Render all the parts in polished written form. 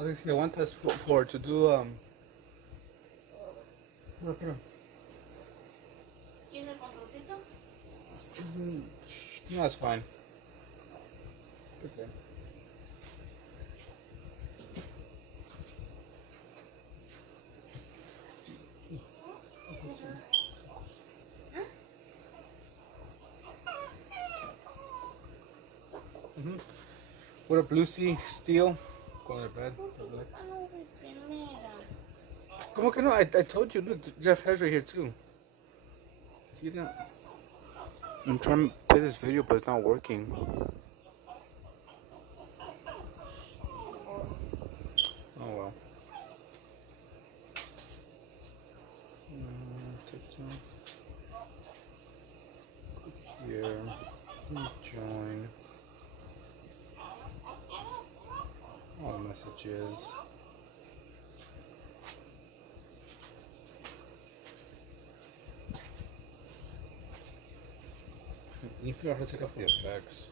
I want us for to do ¿Quieres el controlcito? no, it's fine. Okay. What up, Lucy? Steel? Going to bed. No, de primera. ¿Cómo que no? I told you. Look, Jeff has right here too. See that? I'm trying to play this video, but it's not working. Oh well. TikTok. Click here. Join. All messages. You figure out how to take off the effects.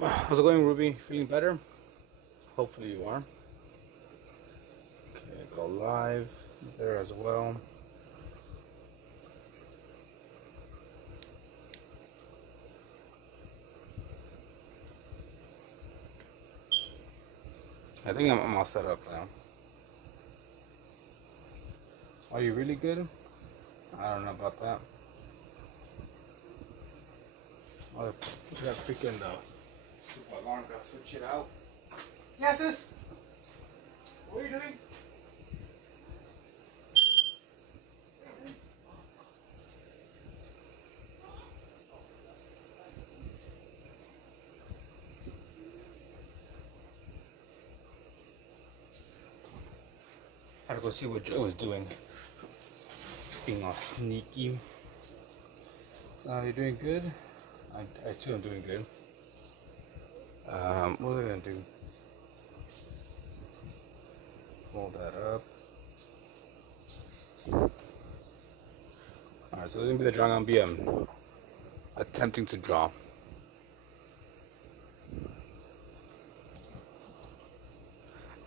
How's it going, Ruby? Feeling better? Hopefully you are. Okay, go live there as well. I think I'm all set up now. Are you really good? I don't know about that. Oh, that freaking alarm, gotta switch it out. Yes, sis? What are you doing? I had to go see what Joe was doing. Being all sneaky. You doing good? I too am doing good. What was I gonna do? Hold that up. Alright, so this is gonna be the drawing. I'm gonna be attempting to draw.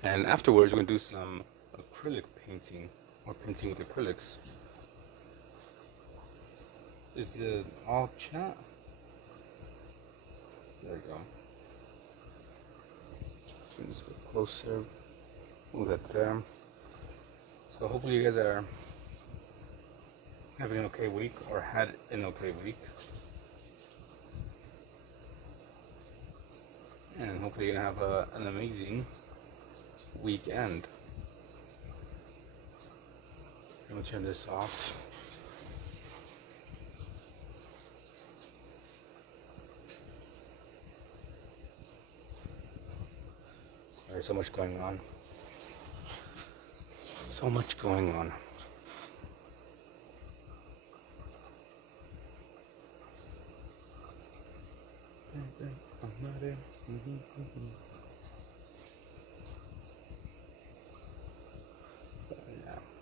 And afterwards, we're gonna do some acrylic painting or painting with acrylics. Is the all chat? There we go. Bring this a bit closer. Move that there. So hopefully you guys are having an okay week or had an okay week. And hopefully you're gonna have an amazing weekend. I'm gonna turn this off. There's so much going on. So much going on.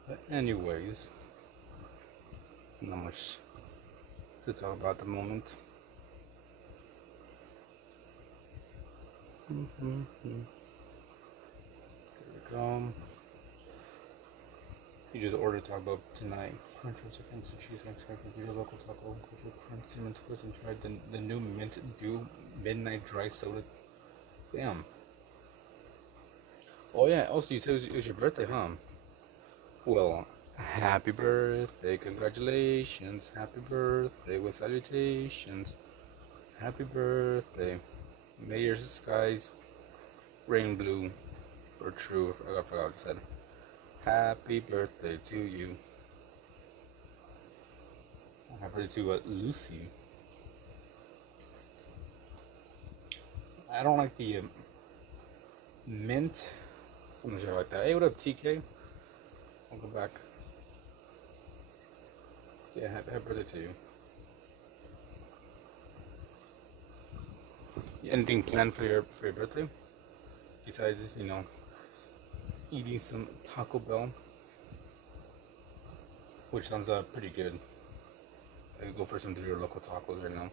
But anyways, not much to talk about at the moment. There we go. You just ordered Taco Bell tonight. Crunch roast chicken, some cheese, Mexican, your local taco, crunch, cinnamon twist, and tried the new mint dew midnight dry soda. Damn. Oh yeah. Also, you said it was your birthday, huh? Well, happy birthday, congratulations, happy birthday with salutations, happy birthday. May your skies rain blue or true. I forgot what it said. Happy birthday to you. Happy birthday to Lucy. I don't like the mint. I'm not sure I like that. Hey, what up, TK? I'll go back. Yeah, happy birthday to you. Anything planned for your birthday? Besides, eating some Taco Bell, which sounds pretty good. I could go for some of your local tacos right now.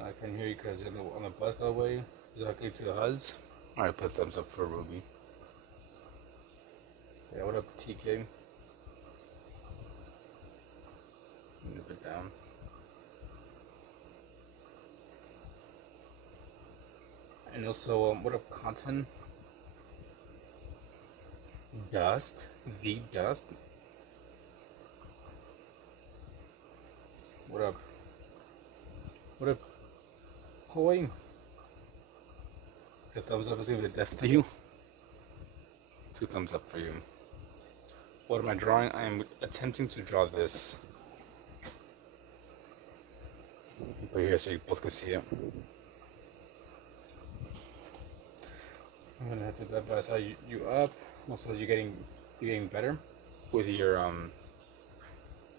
I can hear you because on the bus, by the way. Is that okay to the HUDs? Alright, put thumbs up for Ruby. Yeah, what up, TK? Move it down. And also, what up, Cotton? Dust? The Dust? What up? What up, Hoy? The thumbs up is gonna be death to you. 2 thumbs up for you. What am I drawing? I am attempting to draw this. Put it here so you both can see it. I'm gonna have to advise how you up. Also, you're getting better with your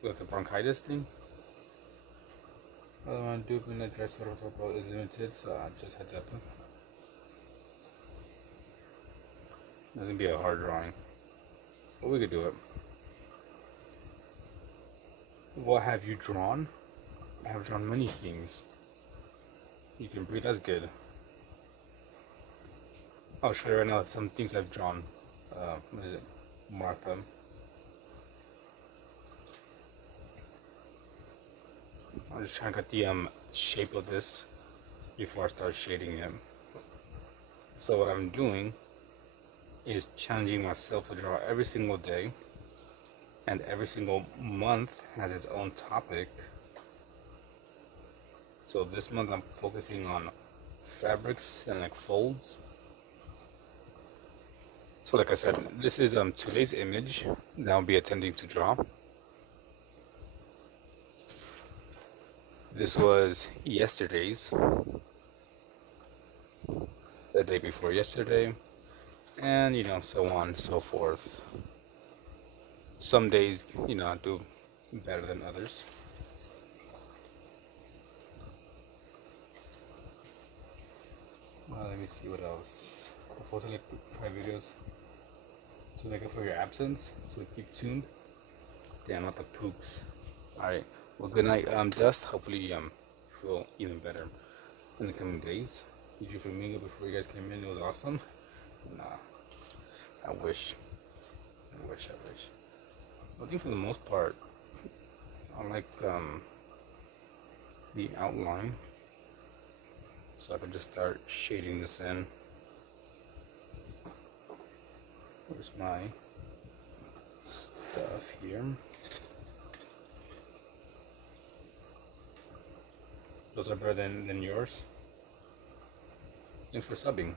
with the bronchitis thing. Other one, dupe and the dry soda is limited, so just heads up. It's gonna be a hard drawing, but we could do it. What have you drawn? I have drawn many things. You can breathe, that's good. I'll show you right now some things I've drawn. What is it? Mark them. I'm just trying to get the shape of this before I start shading it. So what I'm doing is challenging myself to draw every single day, and every single month has its own topic. So this month I'm focusing on fabrics and like folds. So like I said, this is today's image that I'll be attempting to draw. This was yesterday's, the day before yesterday, and so on and so forth. Some days, I do better than others. Let me see what else. I posted like 5 videos to make up for your absence, so keep tuned. Damn, not the pooks. Alright, well, good night, Dust. Hopefully, you feel even better in the coming days. Did you flamingo before you guys came in? It was awesome. Nah, I wish. I think for the most part, I like the outline, so I can just start shading this in. Where's my stuff here? Those are better than yours. Thanks for subbing.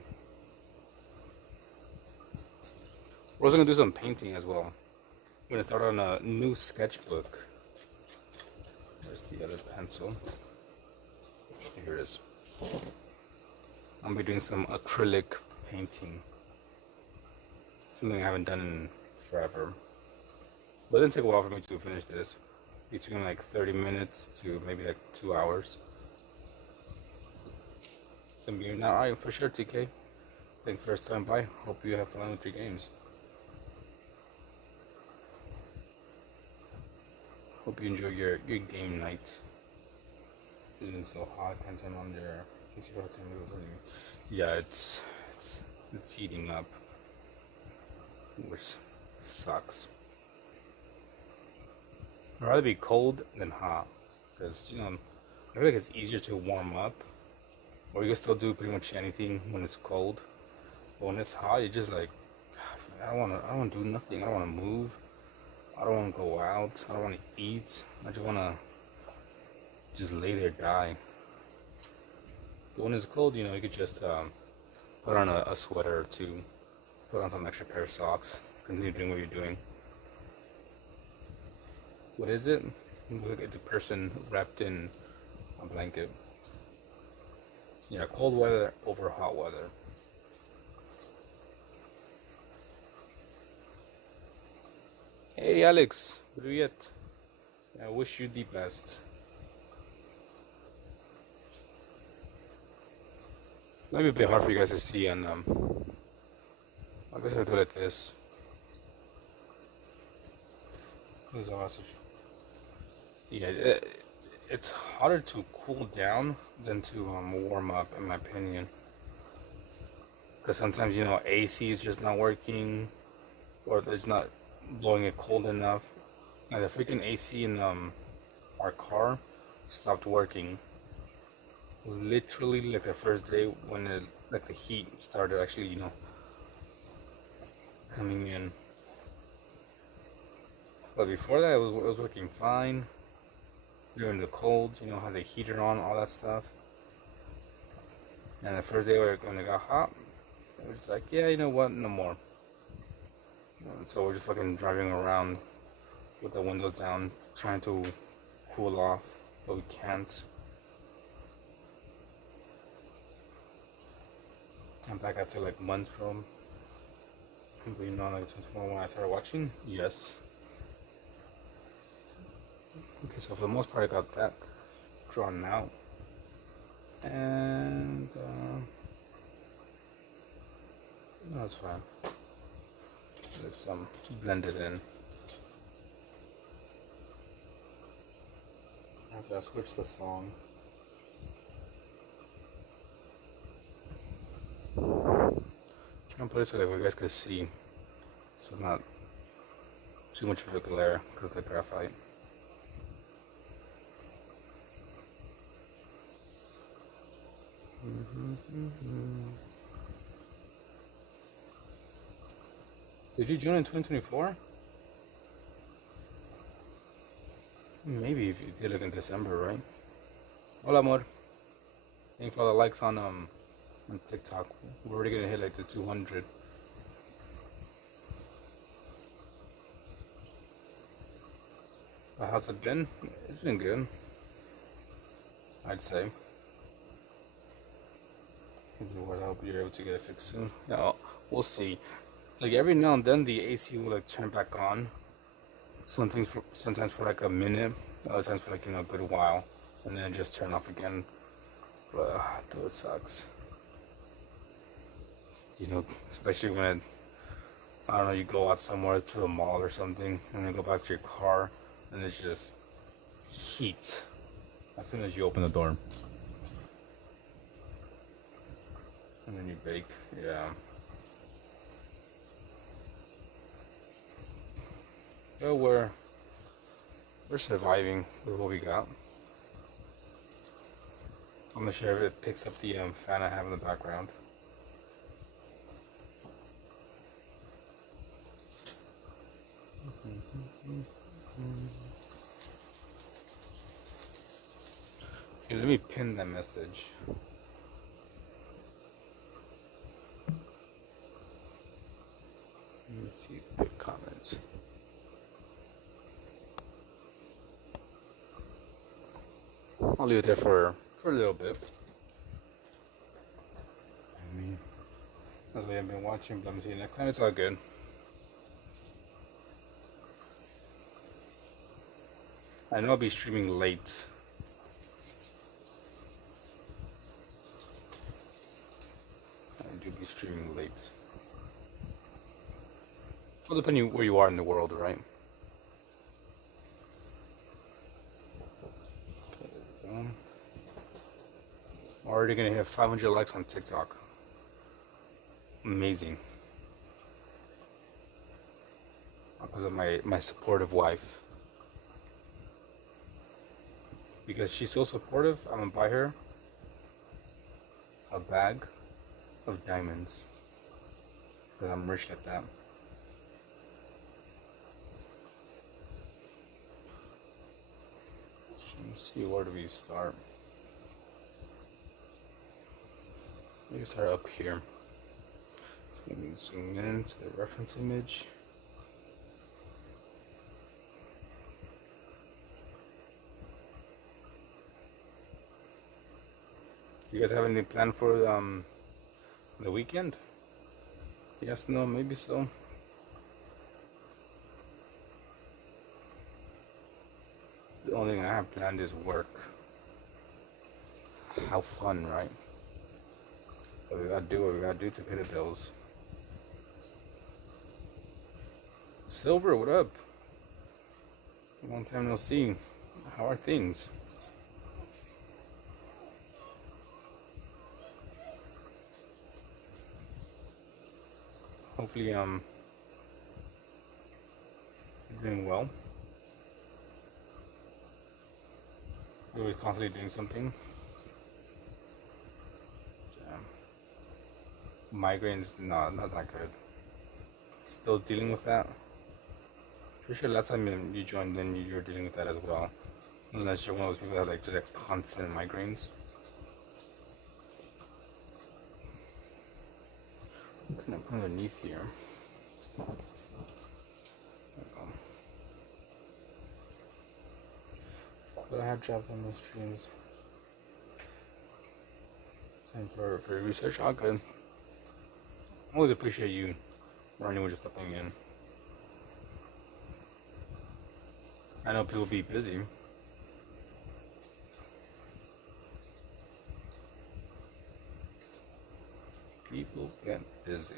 We're also gonna do some painting as well. We're gonna start on a new sketchbook. Where's the other pencil? Here it is. I'm gonna be doing some acrylic painting. Something I haven't done in forever. But it didn't take a while for me to finish this. Between like 30 minutes to maybe like 2 hours. Some game now. Alright, for sure, TK. Thanks for stopping by. Hope you have fun with your games. Hope you enjoy your game night. Isn't so hot. Can't turn on your. Yeah, it's heating up, which sucks. I'd rather be cold than hot, because I feel like it's easier to warm up, or you can still do pretty much anything when it's cold. But when it's hot, you're just like, I don't want to do nothing. I don't want to move. I don't want to go out. I don't want to eat. I just want to just lay there, die. But when it's cold, you could just put on a sweater or two, put on some extra pair of socks, continue doing what you're doing. What is it? It's a person wrapped in a blanket. Yeah, cold weather over hot weather. Hey Alex, привет. I wish you the best. Might be a bit hard for you guys to see, and I guess I'll do it like this. There's a message. Yeah, it's harder to cool down than to warm up, in my opinion. Because sometimes, AC is just not working, or it's not blowing it cold enough. Like the freaking AC in our car stopped working. Literally, like the first day when like the heat started actually, coming in. But before that, it was working fine. During the cold, had the heater on, all that stuff. And the first day when it got hot, it was like, yeah, you know what, no more. So we're just fucking driving around with the windows down, trying to cool off, but we can't. I'm back after like months from, but like tomorrow when I started watching, yes. Okay, so for the most part, I got that drawn out, and that's fine. Let's blend it in. After I switch the song. Trying to put it so that you guys can see, so not too much of a glare because of the graphite. Did you join in 2024? Maybe if you did it in December, right? Hola, amor. Thank you for all the likes on TikTok. We're already gonna hit like the 200. How's it been? It's been good, I'd say. I hope you're able to get it fixed soon. Yeah, we'll see. Like every now and then the AC will like turn back on. Sometimes for like a minute, other times for like a good while, and then just turn off again. But it sucks. Especially when I don't know, you go out somewhere to the mall or something, and then go back to your car, and it's just heat as soon as you open the door. And then you bake, yeah. Well, we're surviving with what we got. I'm not sure if it picks up the fan I have in the background. Okay, let me pin that message. Let me see the comments. I'll leave it there for a little bit. That's what I've been watching, but I'm see you next time. It's all good. I know I'll be streaming late. I do be streaming late. Well, depending where you are in the world, right? Already gonna hit 500 likes on TikTok. Amazing. Because of my supportive wife. Because she's so supportive, I'm gonna buy her a bag of diamonds. Because I'm rich like that. Let's see, where do we start? Maybe start up here. So let me zoom in to the reference image. You guys have any plan for the weekend? Yes, no, maybe so. The only thing I have planned is work. How fun, right? But we gotta do what we gotta do to pay the bills. Silver, what up? Long time no see. How are things? Hopefully you're doing well. You're constantly doing something. Migraines, no, not that good. Still dealing with that. Pretty sure last time you joined, then you were dealing with that as well. Unless you're one of those people that like just like constant migraines. I'm gonna put underneath here. There we go. But I have dropped on those streams. Time for research. All good. Always appreciate you running with just stepping in. I know people be busy. People get busy.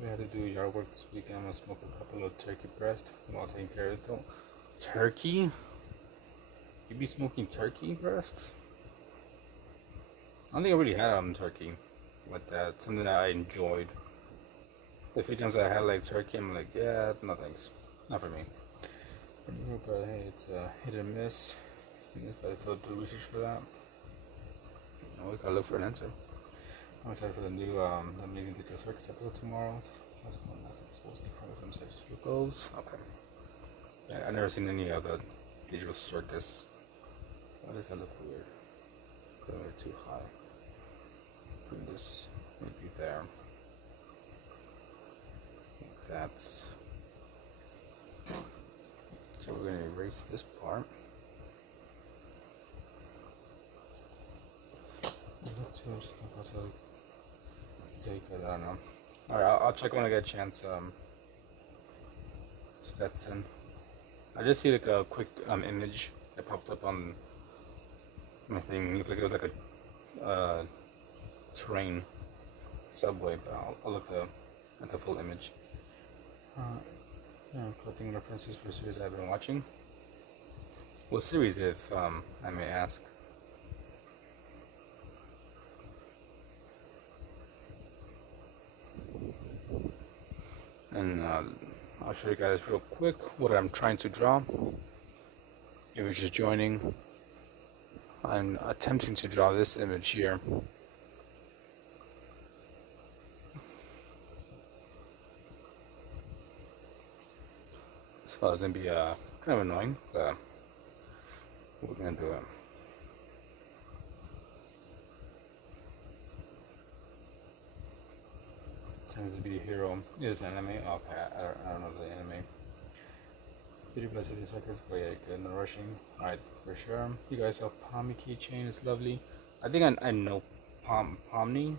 We have to do yard work this weekend. I'm gonna smoke a couple of turkey breast while taking care of it though. Turkey? You be smoking turkey breasts? I don't think I really had turkey like that. Something that I enjoyed. The few times I had like turkey, I'm like, yeah, no thanks. Not for me. But hey, it's a hit and miss. If I still do research for that, we gotta look for an answer. I'm excited for the new the Amazing Digital Circus episode tomorrow. That's one last episode. Who goes? Okay. Yeah, I've never seen any of the Digital Circus. Why does that look weird? Putting it too high. Putting this maybe there. Like that. So we're gonna erase this part. I don't know. Alright, I'll check when I get a chance. Stetson. I just see like a quick image that popped up on my thing. It looked like it was like a train subway, but I'll look at the full image. Yeah, collecting references for series I've been watching. What series, if I may ask? And I'll show you guys real quick what I'm trying to draw. If you're just joining, I'm attempting to draw this image here. So it's gonna be kind of annoying, but we're gonna do it. Seems to be a hero. Is anime? Okay, I don't know the anime. Did you guys see these records? But yeah, good. No rushing. Alright, for sure. You guys have Pomni keychain. It's lovely. I think I know Pomni.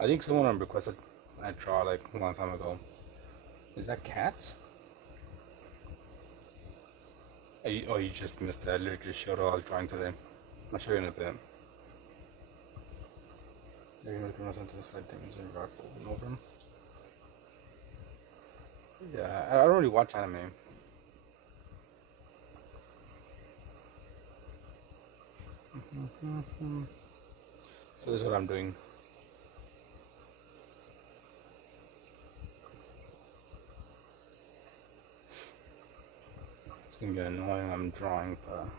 I think someone requested I draw like a long time ago. Is that cats? Oh, you just missed it. I literally just showed what I was drawing today. I'll show you in a bit. You're going to criminal sentence 5 demons and rock over and over. Yeah, I don't really watch anime. So this is what I'm doing. It's gonna be annoying. I'm drawing, but I'm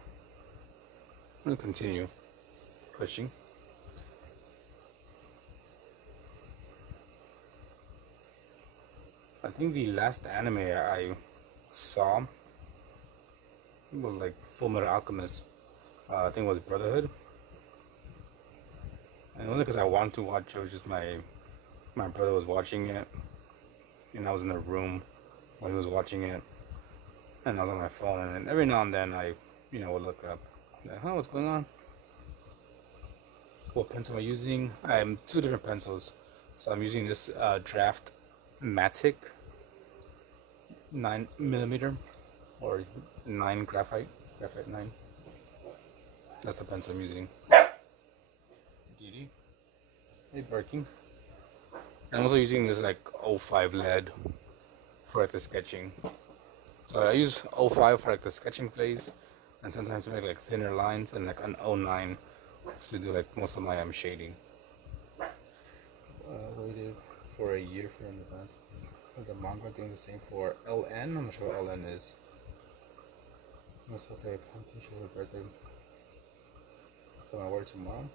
gonna continue pushing. I think the last anime I saw was like Fullmetal Alchemist. I think it was Brotherhood. And it wasn't because I wanted to watch it, was just my brother was watching it. And I was in the room when he was watching it. And I was on my phone, and every now and then I, would look up. Like, what's going on? What pencil am I using? I have 2 different pencils. So I'm using this Draft Matic 9mm or 9 graphite 9. That's the pencil I'm using. Didi. Hey, barking. And I'm also using this like 05 lead for like the sketching. So I use 05 for like the sketching phase, and sometimes to make like thinner lines, and like an 09 to do like most of my shading. for a year for an event. The manga doing the same for LN. I'm not sure what LN is. Must have a pumpkin show her birthday. So I wear it tomorrow.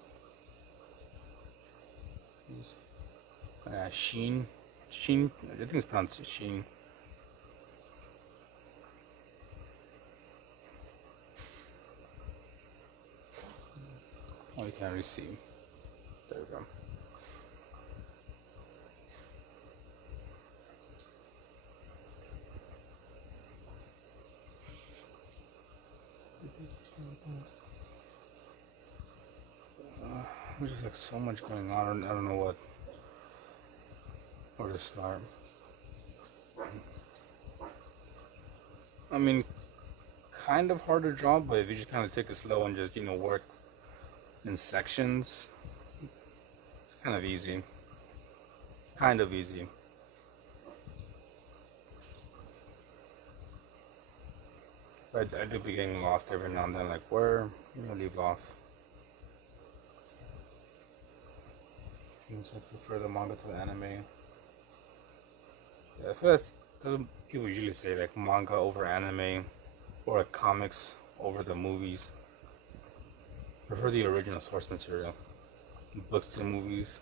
Sheen. Sheen. I think it's pronounced Sheen. Oh, you can't really see. There we go. There's just like so much going on. I don't know where to start. I mean, kind of hard to draw, but if you just kind of take it slow and just work in sections, it's kind of easy. Kind of easy. But I do be getting lost every now and then, like where leave off. Things I prefer the manga to the anime. Yeah, I feel that's people usually say like manga over anime, or like comics over the movies. Prefer the original source material. Books to movies.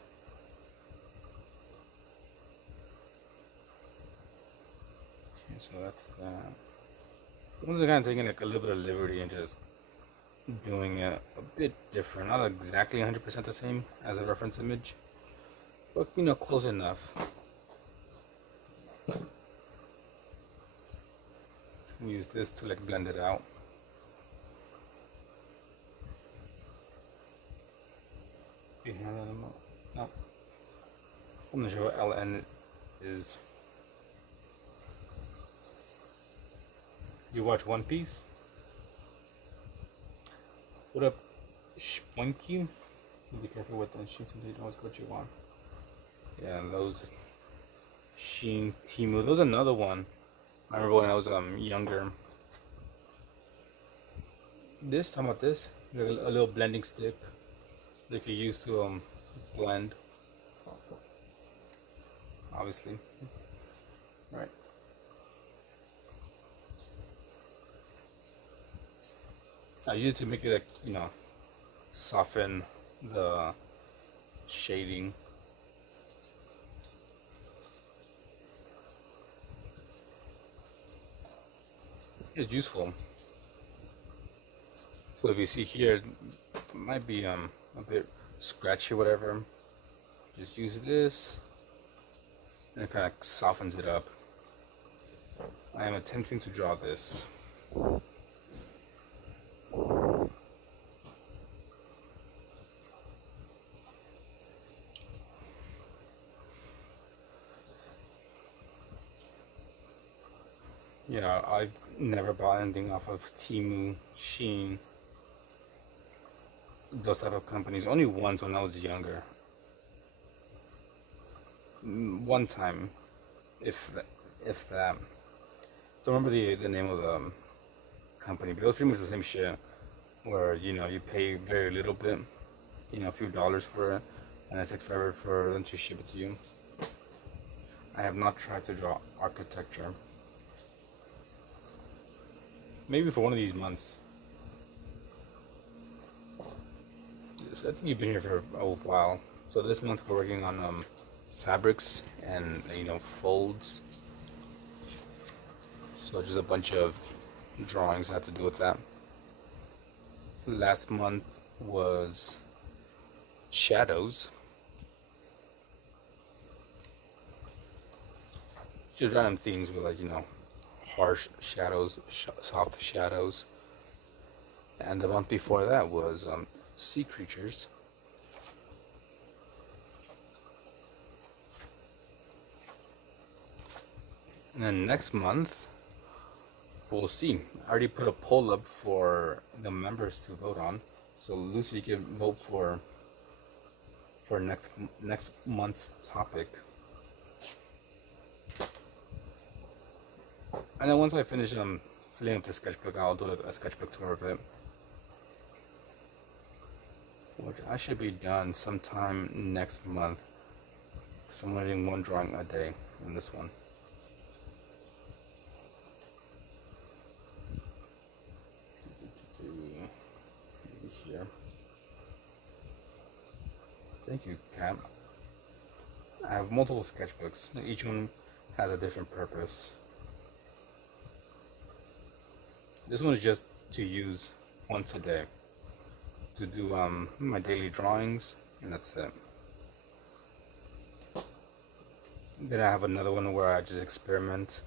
Okay, so that's that. One's kind of taking like a little bit of liberty and just doing it a bit different. Not exactly 100% the same as a reference image, but close enough. We use this to like blend it out. No. I'm not sure what LN is. You watch One Piece? What up, Shpoinky? Be careful with those sheets, they don't what you want. Yeah, those Sheen Timu. There was another one. I remember when I was younger. Talking about this, like a little blending stick they could use to blend. Obviously, right. I use it to make it like soften the shading. It's useful. So if you see here, it might be a bit scratchy, whatever. Just use this, and it kind of softens it up. I am attempting to draw this. Yeah, I've never bought anything off of Temu, Shein, those type of companies. Only once when I was younger. One time, if that. Don't remember the name of the company, but it was pretty much the same shit. Where you pay very little bit, a few dollars for it, and it takes forever for them to ship it to you. I have not tried to draw architecture. Maybe for one of these months. So I think you've been here for a while. So this month we're working on fabrics and folds. So just a bunch of drawings have to do with that. Last month was shadows. Just random themes with harsh shadows, soft shadows. And the month before that was sea creatures. And then next month, we'll see. I already put a poll up for the members to vote on. So Lucy, you can vote for next month's topic. And then once I finish filling up the sketchbook, I'll do a sketchbook tour of it, which I should be done sometime next month. So I'm only doing one drawing a day in this one. Maybe here. Thank you, Kat. I have multiple sketchbooks. Each one has a different purpose. This one is just to use once a day to do my daily drawings, and that's it. Then I have another one where I just experiment.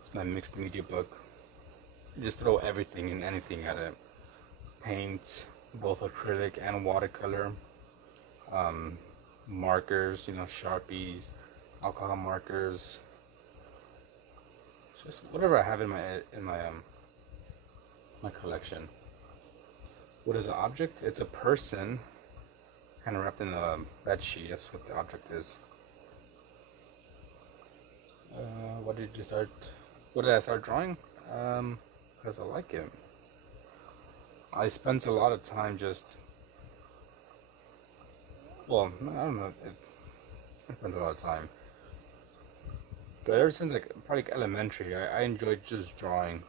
It's my mixed media book. Just throw everything and anything at it. Paint, both acrylic and watercolor. Markers, Sharpies, alcohol markers. Just whatever I have in my collection. What is the object? It's a person, kind of wrapped in a bed sheet. That's what the object is. What did I start drawing? Because I like it. I spent a lot of time well, I don't know, I spent a lot of time. But ever since probably elementary, I enjoyed just drawing.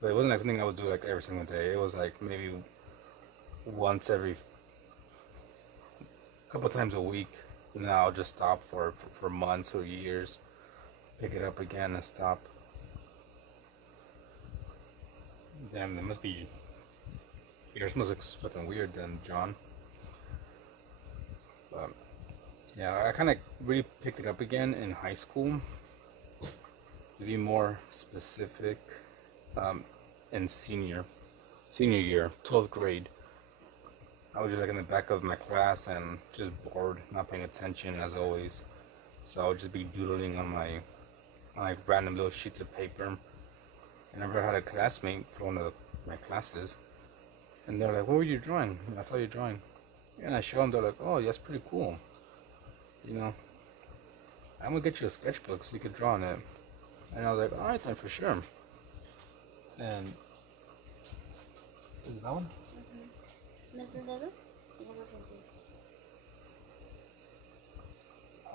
But it wasn't like something I would do like every single day. It was like maybe once every couple times a week. And then I'll just stop for months or years. Pick it up again and stop. Damn, yours must look fucking weird then, John. But yeah, I kind of really picked it up again in high school. To be more specific, in senior year, 12th grade. I was just like in the back of my class and just bored, not paying attention as always. So I would just be doodling on my random little sheets of paper. I never had a classmate for one of my classes, and they're like, "What were you drawing?" I saw you drawing, and I showed them. They're like, "Oh, that's pretty cool. I'm gonna get you a sketchbook so you could draw on it." And I was like, "All right then, for sure." And is it that one? ¿Metes el dedo? ¿Cómo lo sentí?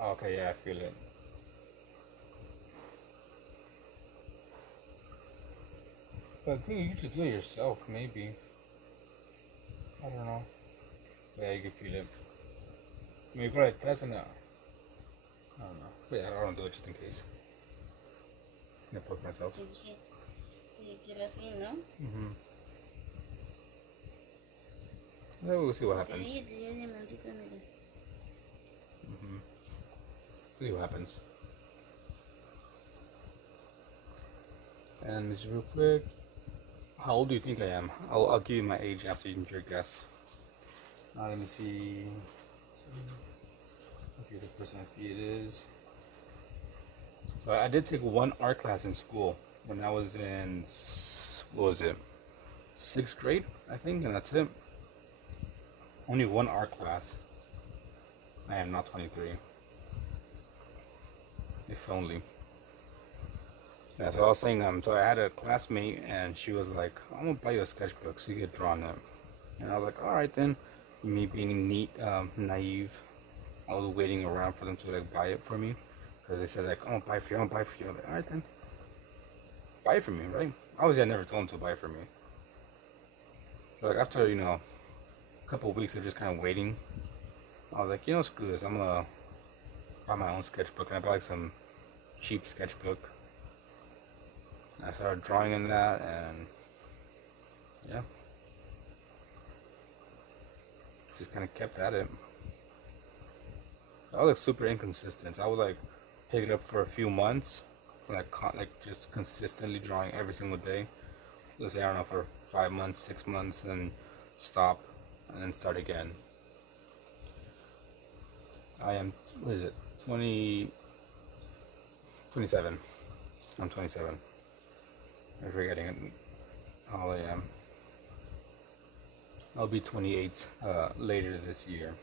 Okay, yeah, I feel it. But I think you could just do it yourself, maybe. I don't know. Yeah, you can feel it. Maybe probably test on that. I don't know. But yeah, I don't do it just in case. I'm gonna poke myself. Te dije que quiero así, ¿no? Yeah, we'll see what Te happens. dije diamantito, mira. See what happens. And just real quick, how old do you think I am? I'll give you my age after you can your guess. Now let me see. Let's see if the person I see it is. So I did take one art class in school when I was in, what was it, 6th grade, I think, and that's it. Only one art class. I am not 23. If only. Yeah, so I was saying, so I had a classmate and she was like, "I'm gonna buy you a sketchbook so you could draw on it." And I was like, "All right then." Me being naive, I was waiting around for them to like buy it for me, because they said like, "I'm gonna buy it for you, I'm gonna buy it for you." I'm like, "All right then, buy it for me, right?" Obviously, I never told them to buy it for me. So like after a couple of weeks of just kind of waiting, I was like, screw this. I'm gonna buy my own sketchbook, and I bought like some cheap sketchbook. And I started drawing in that, and yeah. Just kind of kept at it. I was like super inconsistent. I would like pick it up for a few months, like just consistently drawing every single day. Let's say I don't know, for 5 months, 6 months, then stop and then start again. I am, what is it, 27. I'm 27. I'm forgetting how old I am. I'll be 28 later this year.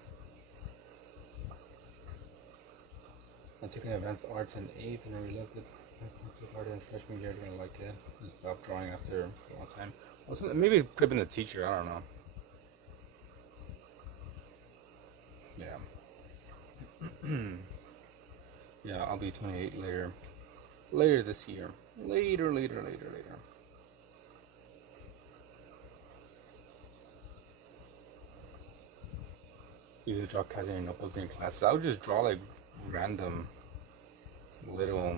I took an advanced arts in 8th and I realized that I took art in freshman year. I didn't like it. I stopped drawing after a long time. Also, maybe it could have been the teacher. I don't know. Yeah. Yeah, I'll be 28 later. Later this year. Later. Usually draw cards in your notebooks in classes. I would just draw like random little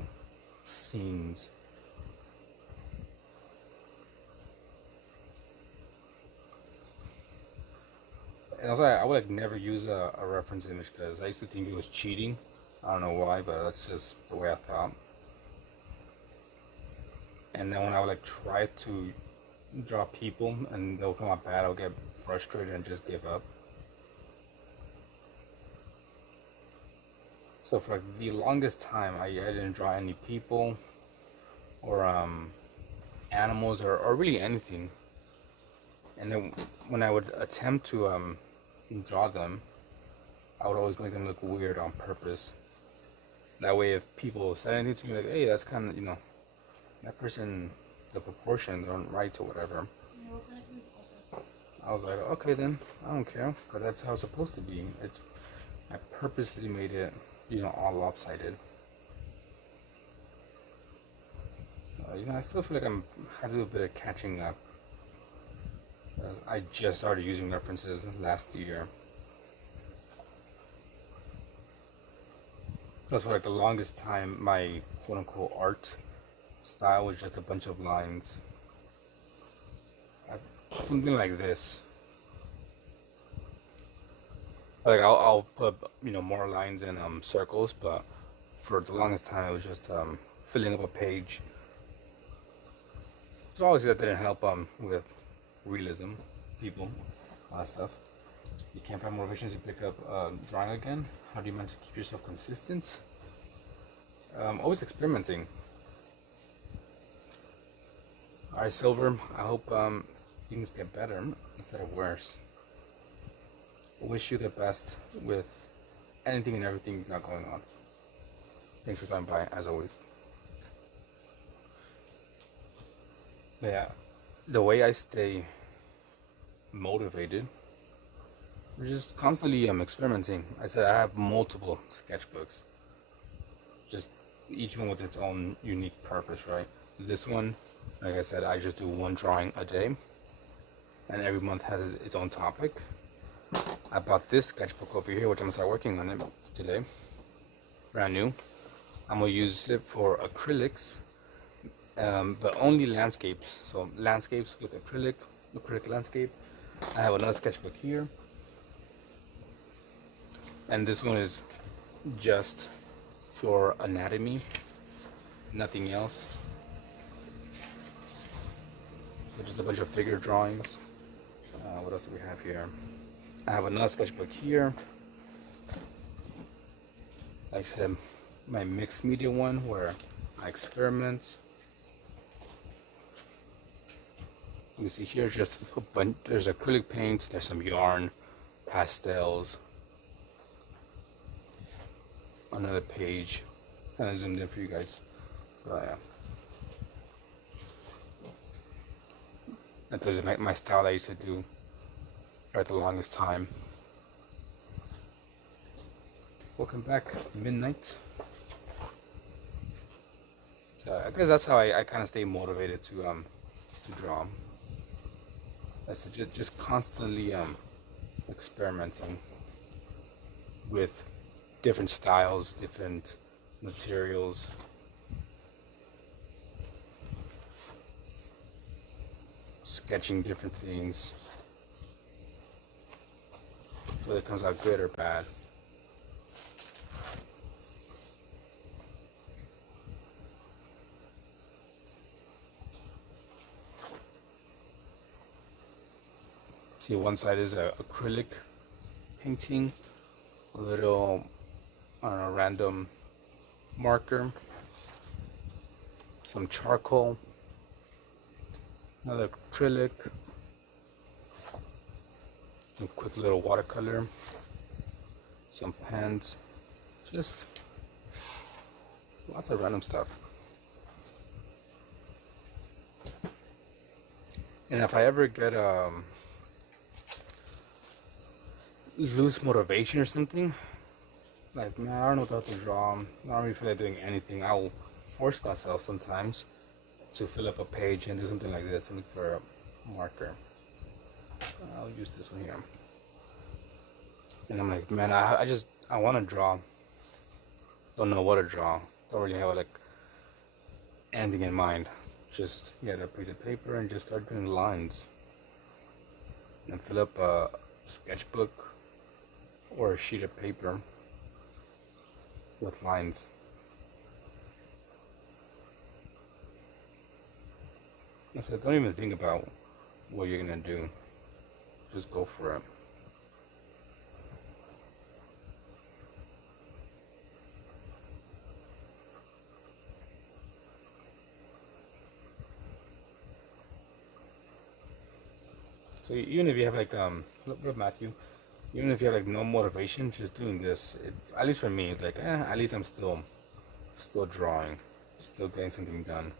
scenes. And also, I would like never use a reference image because I used to think it was cheating. I don't know why, but that's just the way I thought. And then when I would like try to draw people and they'll come out bad, I'll get frustrated and just give up. So for like the longest time, I didn't draw any people or animals or really anything. And then when I would attempt to draw them, I would always make them look weird on purpose. That way, if people said anything to me like, "Hey, that's kind of, that person, the proportions aren't right or whatever," I was like, "Okay, then I don't care, because that's how it's supposed to be." I purposely made it, all lopsided. I still feel like I have to do a bit of catching up. I just started using references last year. That's for like the longest time, my quote-unquote art style was just a bunch of lines. Something like this. Like I'll put more lines in circles, but for the longest time it was just filling up a page. So obviously that didn't help with realism, people, all that stuff. You can't find motivation to pick up drawing again. How do you manage to keep yourself consistent? Always experimenting. Alright, Silver, I hope things get better instead of worse. Wish you the best with anything and everything you got going on. Thanks for stopping by, as always. But yeah, the way I stay motivated, just constantly experimenting. I said I have multiple sketchbooks, just each one with its own unique purpose, right? This one, like I said, I just do one drawing a day, and every month has its own topic. I bought this sketchbook over here, which I'm gonna start working on it today, brand new. I'm gonna use it for acrylics, but only landscapes. So landscapes with acrylic landscape. I have another sketchbook here, and this one is just for anatomy, nothing else. So just a bunch of figure drawings. What else do we have here? I have another sketchbook here. Like I said, my mixed media one where I experiment. You can see here just a bunch, there's acrylic paint, there's some yarn, pastels. Another page, kind of zoomed in for you guys. But yeah. That was my style I used to do for the longest time. Welcome back, Midnight. So I guess that's how I kind of stay motivated to draw. That's just constantly experimenting with different styles, different materials. Sketching different things, whether it comes out good or bad. See, one side is a acrylic painting, a little, I don't know, random marker, some charcoal, another acrylic, some quick little watercolor, some pens, just lots of random stuff. And if I ever get lose motivation or something, Like, man, I don't know what to draw. I don't really feel like doing anything. I'll force myself sometimes to fill up a page and do something like this and look for a marker. I'll use this one here. And I'm like, man, I want to draw. Don't know what to draw. Don't really have like anything in mind. Just get a piece of paper and just start doing lines. And fill up a sketchbook or a sheet of paper with lines. I said, don't even think about what you're gonna do. Just go for it. So even if you have like look Matthew, even if you have like no motivation, just doing this, at least for me, it's like at least I'm still drawing, still getting something done.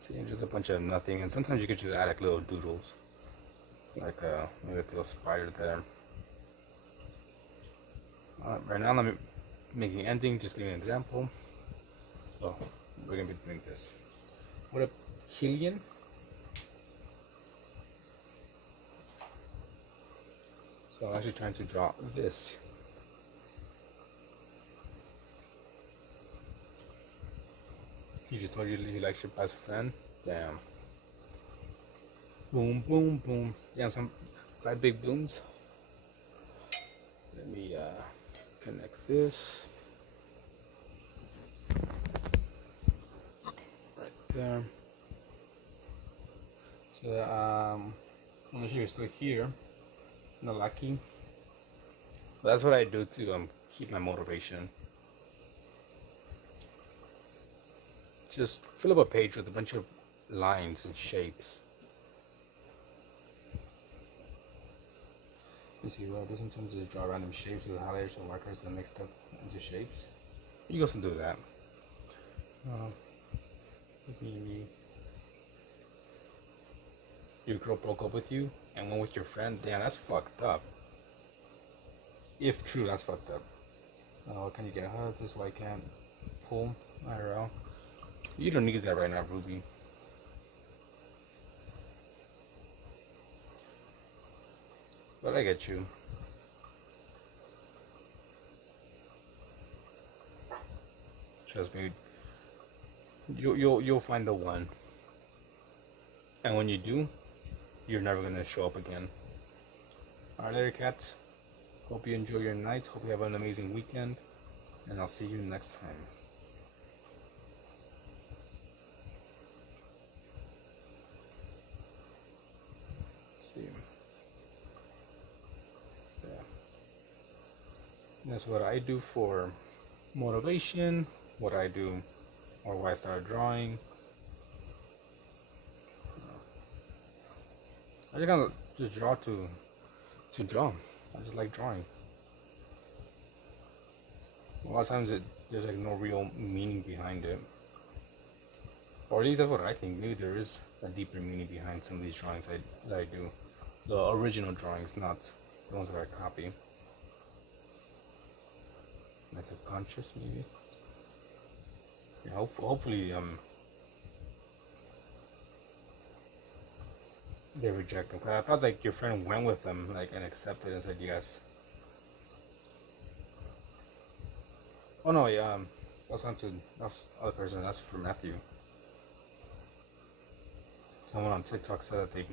See, just a bunch of nothing, and sometimes you could just add like little doodles, like maybe a little spider there. Right now I'm making ending, just giving an example. So we're gonna be doing this. What up, Killian? So I'm actually trying to draw this. He just told you he likes your best friend? Damn. Boom, boom, boom. Damn, some 5 big booms. Let me connect this. Right there. So I'm not sure you're still here. Not lucky. But that's what I do to keep my motivation. Just fill up a page with a bunch of lines and shapes. You see, well, this sometimes just draw random shapes with highlighters or markers that mixed up into shapes. You can also do that. Maybe your girl broke up with you and went with your friend. Damn, that's fucked up. If true, that's fucked up. Can you get hugs? This is why I can't pull IRL. You don't need that right now, Ruby. But I get you. Trust me. You'll find the one. And when you do, you're never gonna show up again. Alright, later, cats. Hope you enjoy your night. Hope you have an amazing weekend. And I'll see you next time. See you. Yeah. That's what I do for motivation. What I do, or why I started drawing. I just kind of just draw to draw. I just like drawing. A lot of times there's like no real meaning behind it. Or at least that's what I think. Maybe there is a deeper meaning behind some of these drawings that I do. The original drawings, not the ones that I copy. My subconscious, maybe. Yeah, hopefully they reject them. I thought like your friend went with them, like, and accepted and said yes. Oh no, yeah, that's not to that's other person. That's for Matthew. Someone on TikTok said that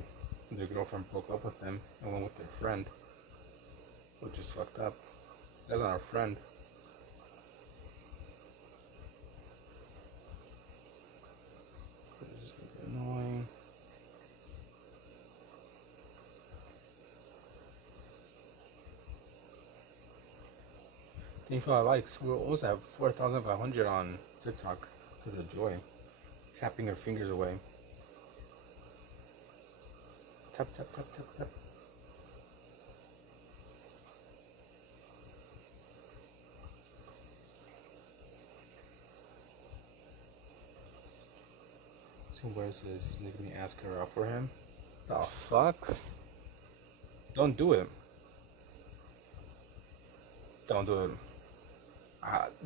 their girlfriend broke up with him and went with their friend, which is fucked up. That's not our friend. This is gonna be annoying. 25 likes. We also have 4,500 on TikTok because of Joy tapping her fingers away. Tap, tap, tap, tap, tap. See where it says he's making me ask her out for him. The fuck? Don't do it. Don't do it.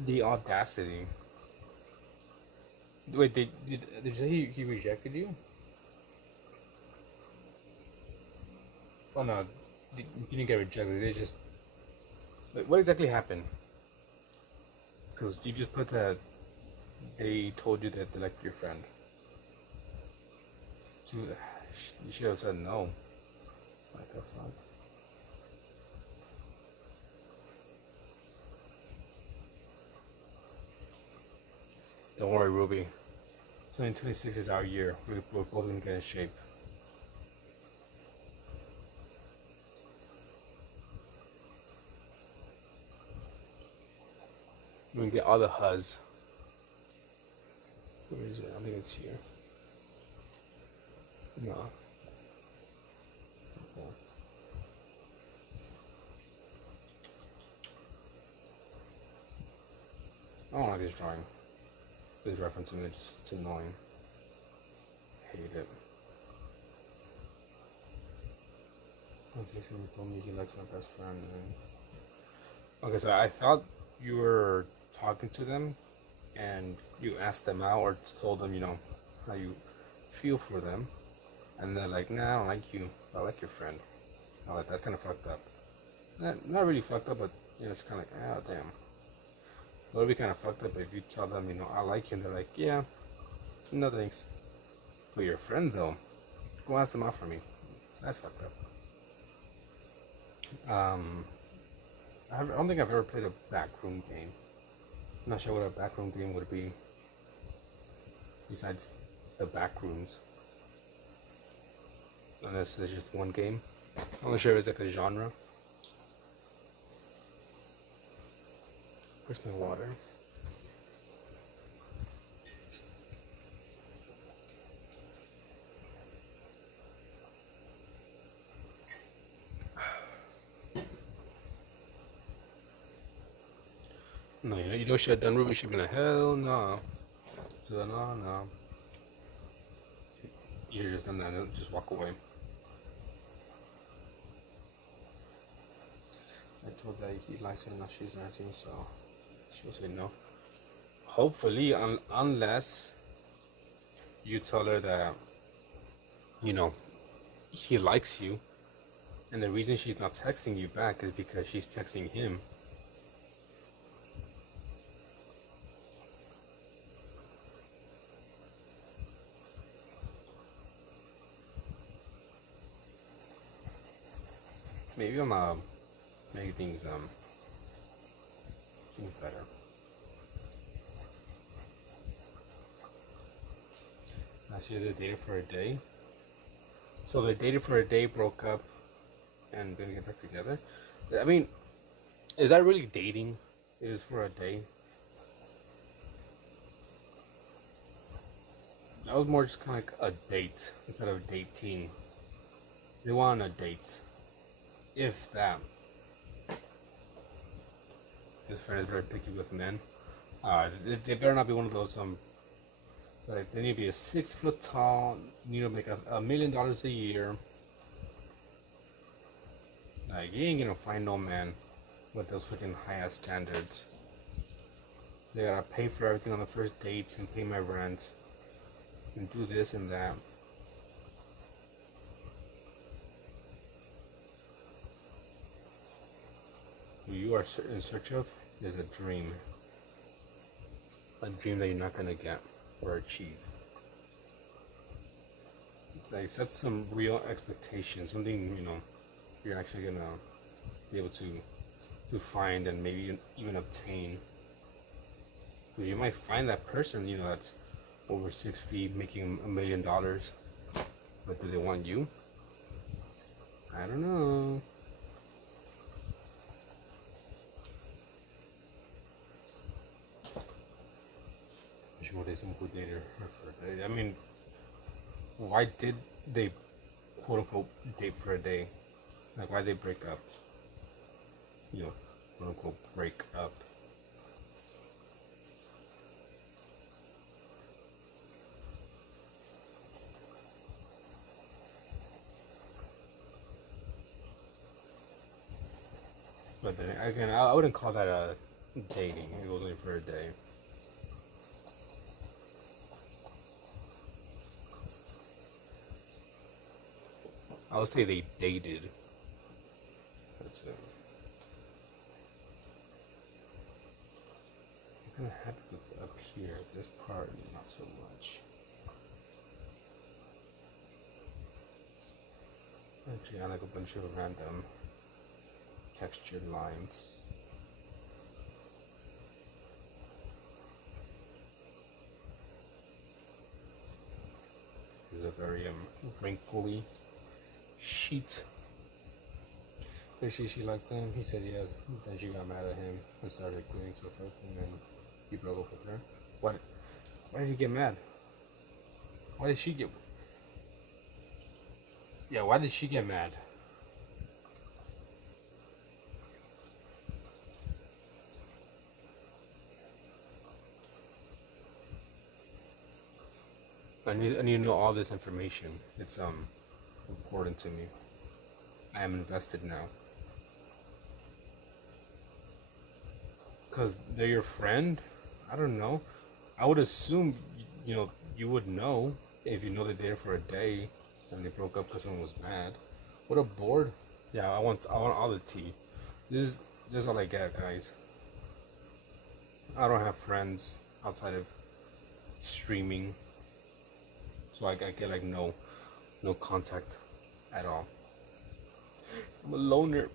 The audacity. Wait, did you say he rejected you? Oh no, you didn't get rejected. They just. Like, what exactly happened? Because you just put that they told you that they liked your friend. Dude, you should have said no. Like the fuck. Don't worry, Ruby. 2026 is our year. We're both gonna get in shape. We're gonna get all the huzz. Where is it? I think it's here. No. Okay. I don't like this drawing. This referencing it, it's annoying. I hate it. Okay, so he told me he likes my best friend. Okay, so I thought you were talking to them and you asked them out or told them, how you feel for them. And they're like, nah, I don't like you. I like your friend. I'm like, that's kind of fucked up. Not really fucked up, but, it's kind of like, damn. It would be kind of fucked up if you tell them, I like you, and they're like, yeah, no thanks. But your friend, though, go ask them out for me. That's fucked up. I don't think I've ever played a backroom game. I'm not sure what a backroom game would be besides the backrooms. Unless there's just one game. I'm not sure if it's like a genre. Where's my water? No, you know what should have done, Ruby? Should have been like, hell no. So no. You should have just done that and just walk away. I told that he likes her, now she's not him, so she'll say no. Hopefully, unless you tell her that, he likes you, and the reason she's not texting you back is because she's texting him. Maybe I'm making things better. Actually, they dated for a day. So they dated for a day, broke up, and didn't get back together. I mean, is that really dating? It is for a day. That was more just kind of like a date instead of dating. They want a date, if that. This friend is very picky with men. They better not be one of those like they need to be a 6 foot tall. Need to make $1 million a year. Like you ain't gonna find no man with those freaking high ass standards. They gotta pay for everything on the first dates and pay my rent and do this and that. Who you are in search of is a dream. A dream that you're not gonna get or achieve. Like set some real expectations, something you're actually gonna be able to find and maybe even obtain. Because you might find that person, that's over 6 feet making $1 million. But do they want you? I don't know. I mean, why did they quote unquote date for a day? Like, why they break up? Quote unquote break up. But then again, I wouldn't call that a dating. It was only for a day. I would say they dated. That's it. I'm kind of happy with up here. This part, not so much. Actually, I like a bunch of random textured lines. This is a very wrinkly sheet. But she liked him. He said yes. Then she got mad at him and started doing so forth, and then he broke up with her. What? Why did he get mad? Why did she get? Yeah, why did she get mad? I need to know all this information. It's important to me. I am invested now. Cause they're your friend. I don't know. I would assume you would know if you know they're there for a day and they broke up because someone was mad. What a bored. Yeah, I want all the tea. This is all I get, guys. I don't have friends outside of streaming, so I get like no contact at all. I'm a loner.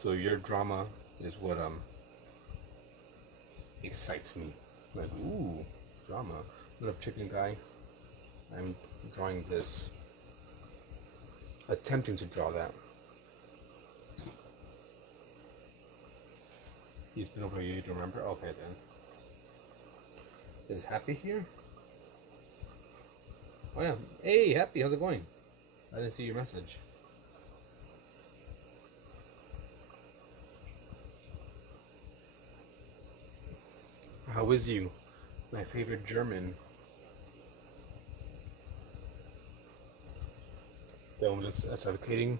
So your drama is what excites me. Like, ooh, drama. What up, chicken guy? I'm drawing this. Attempting to draw that. He's been over here, you remember? Okay then. Is Happy here? Oh yeah. Hey, Happy, how's it going? I didn't see your message. How is you? My favorite German. That one looks suffocating.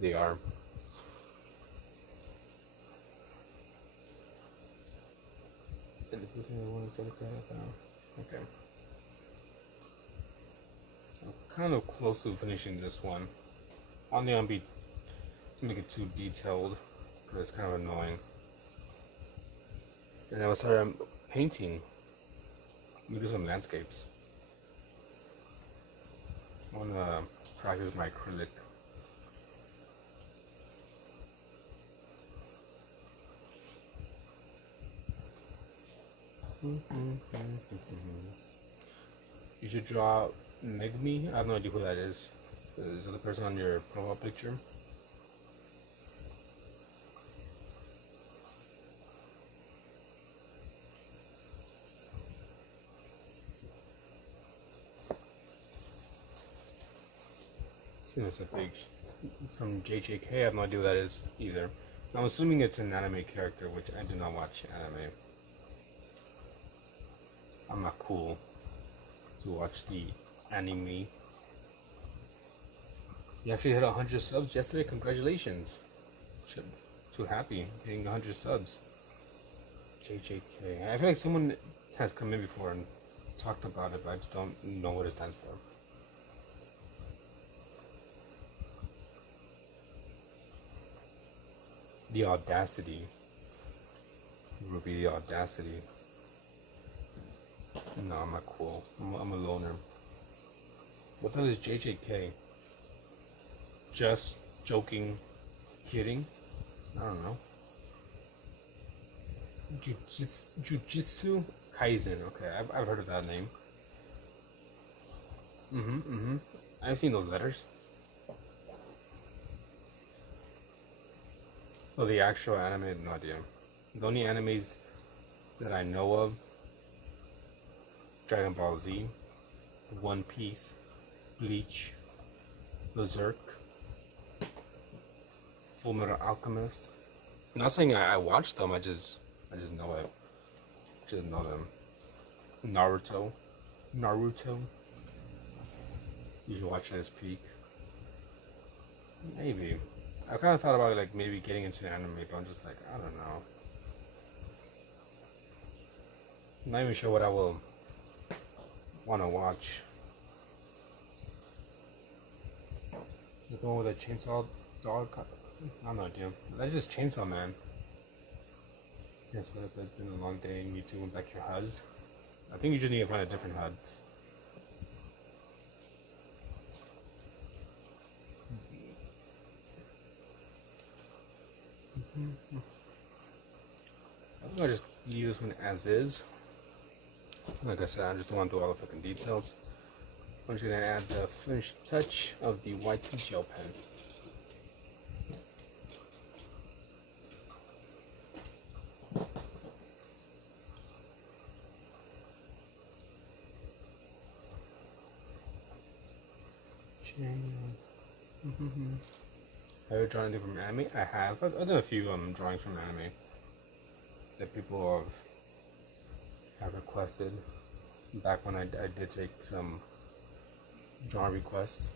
They are. Okay. I'm kind of close to finishing this one. I don't think I'll be make it too detailed because it's kind of annoying. And I will start painting. Let me do some landscapes. I want to practice my acrylic. You should draw Negmi. I have no idea who that is. Is that the person on your profile picture? It's a big, some JJK. I have no idea what that is either. I'm assuming it's an anime character, which I do not watch anime. I'm not cool to watch the anime. You actually hit 100 subs yesterday. Congratulations! Too happy hitting 100 subs. JJK. I feel like someone has come in before and talked about it, but I just don't know what it stands for. The audacity. Ruby, the audacity. No, I'm not cool. I'm a loner. What the hell is JJK? Just joking, kidding? I don't know. Jujutsu Kaisen. Okay, I've heard of that name. I've seen those letters. So the actual anime, no idea. The only animes that I know of: Dragon Ball Z, One Piece, Bleach, Berserk, Full Metal Alchemist. I'm not saying I watch them. I just know it. Just know them. Naruto. You should watch at its peak. Maybe. I kind of thought about like maybe getting into anime, but I'm just like, I don't know. I'm not even sure what I will want to watch. The one with a chainsaw dog? I have no idea. That's just Chainsaw Man. Yes, but it's been a long day and you two went back to your HUDs. I think you just need to find a different HUD. I think I'll just leave this one as is. Like I said, I just don't want to do all the fucking details. I'm just gonna add the finished touch of the white gel pen. Have you drawn anything from anime? I have. I've done a few drawings from anime that people have requested. Back when I did take some drawing requests.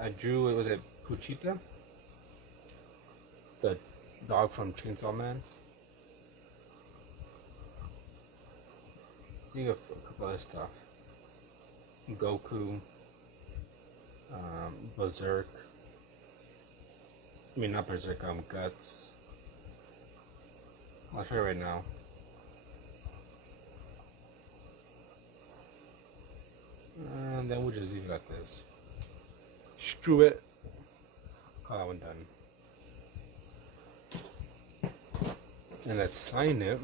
I drew, it was a Puchita, the dog from Chainsaw Man. I think of a couple other stuff. Goku, Berserk. I mean, not Berserk, Guts. I'll show you right now. And then we'll just leave it like this. Screw it. Call that one done. And let's sign it.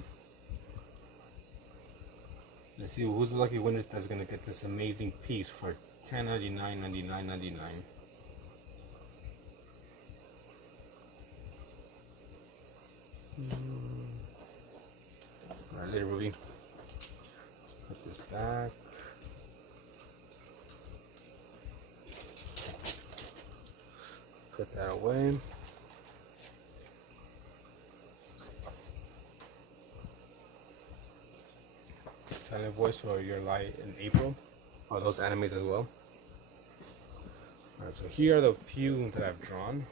Let's see who's the lucky winner that's gonna get this amazing piece for $10.99. Alright, later, Ruby. Let's put this back. Put that away. Silent voice for Your Light in April. All those animes as well. Alright, so here are the few that I've drawn.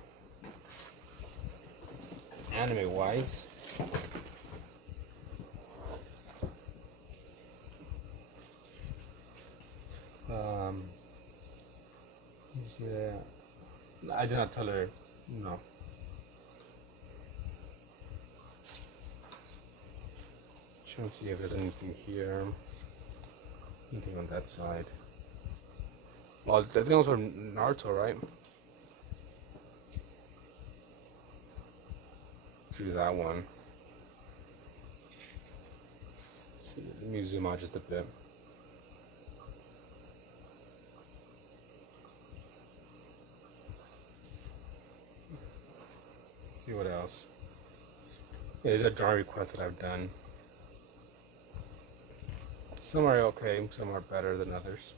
Anime wise. Yeah, I did not tell her. No. Trying to see if there's anything here. Anything on that side. Well, I think those were Naruto, right? Drew that one. Let's see, let me zoom out just a bit. Let's see what else. Yeah, these are drawing requests that I've done. Some are okay, some are better than others.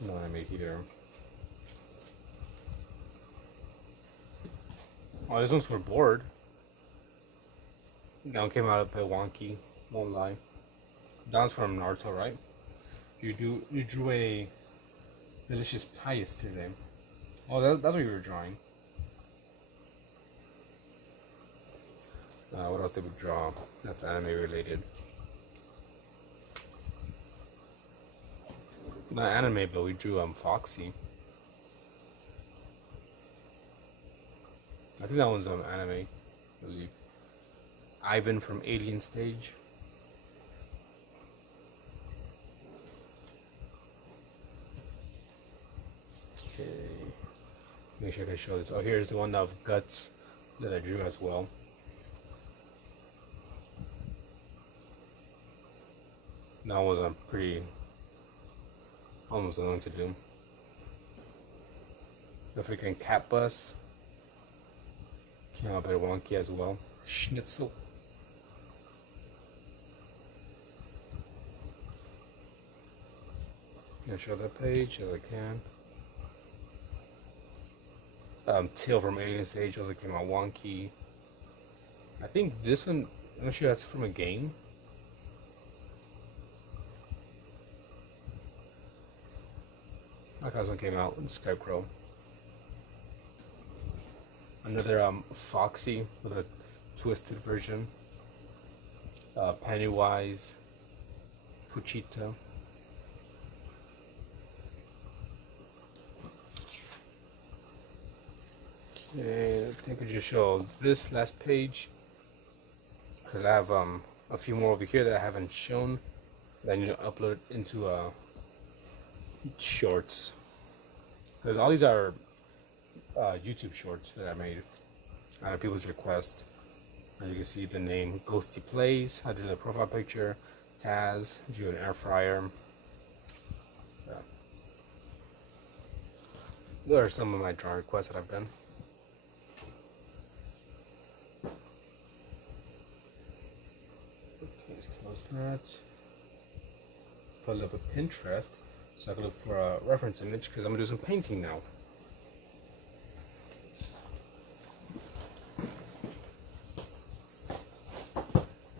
No anime here. Oh, this one's for board. That one came out a bit wonky, won't lie. That one's from Naruto, right? You drew a delicious pie yesterday. Oh, that's what you were drawing. What else did we draw? That's anime related. Not anime, but we drew Foxy. I think that one's anime, I believe. Ivan from Alien Stage. Okay. Make sure I can show this. Oh, here's the one of Guts that I drew as well. That was pretty almost annoying to do. The freaking cat bus came out a bit wonky as well. Schnitzel. I'm gonna show that page as I can. Tail from Alien Stage also came out wonky. I think this one, I'm not sure that's from a game. Like how this one came out, Scarecrow. Another Foxy with a twisted version. Pennywise, Puchita. Okay, I think I just show this last page because I have a few more over here that I haven't shown that I need to upload into shorts. Because all these are YouTube shorts that I made out of people's requests. As you can see, the name Ghosty Plays. I drew the profile picture. Taz drew an air fryer. Yeah. Those are some of my drawing requests that I've done. Okay, let's close that. Pull up a Pinterest so I can look for a reference image because I'm gonna do some painting now.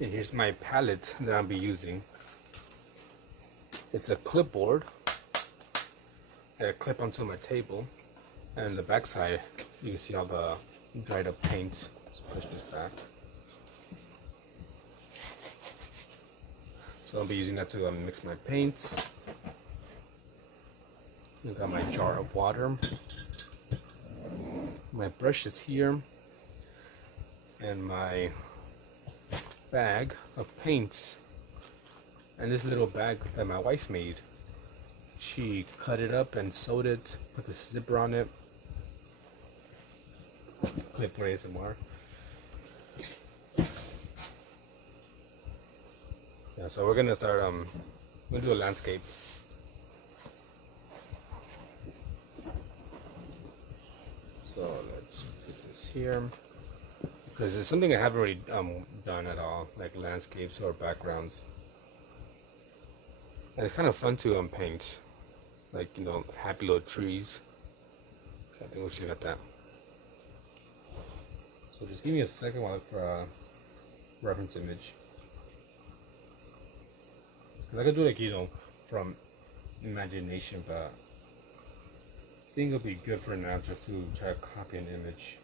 And here's my palette that I'll be using. It's a clipboard that I clip onto my table, and on the back side you can see all the dried up paint. Let's push this back. So I'll be using that to mix my paints. I've got my jar of water. My brush is here, and my bag of paints. And this little bag that my wife made, she cut it up and sewed it, put the zipper on it. Clip for ASMR. Yeah, so we're gonna start. We'll do a landscape. So let's put this here because it's something I haven't really done at all, like landscapes or backgrounds. And it's kind of fun to paint, like, you know, happy little trees. Okay, I think we should get that. So just give me a second while I look for a reference image. Cause I could do, like, you know, from imagination, but I think it'll be good for now just to try to copy an image.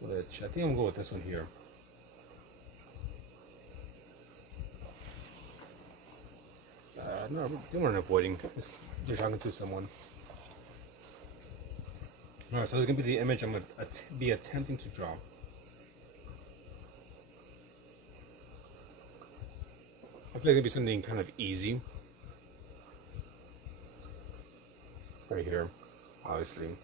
Which I think I'm gonna go with this one here. No, you weren't avoiding. You're talking to someone. Alright, so this is gonna be the image I'm gonna be attempting to draw. I feel like it'll be something kind of easy. Right here, obviously.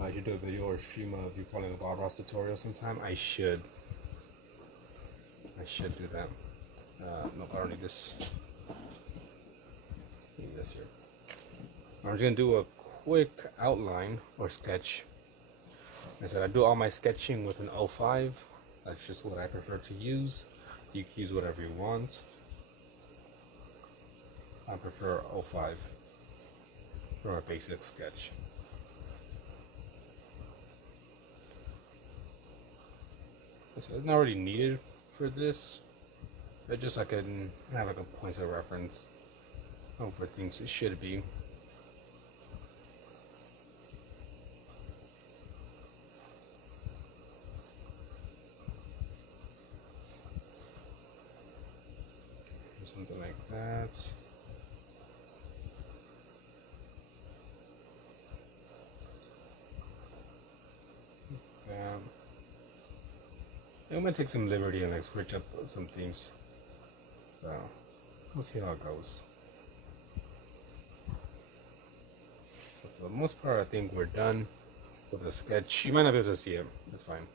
I should do a video or stream of you following a Bob Ross tutorial sometime. I should do that. Nope, I don't need this. I need this here. I'm just gonna do a quick outline or sketch. I said I do all my sketching with an 05. That's just what I prefer to use. You can use whatever you want. I prefer 05 for a basic sketch. So it's not really needed for this, but just so I can have like a point of reference of where things should be. Something like that. I'm gonna take some liberty and like switch up some things. So we'll see how it goes. So for the most part, I think we're done with the sketch. You might not be able to see it. That's fine.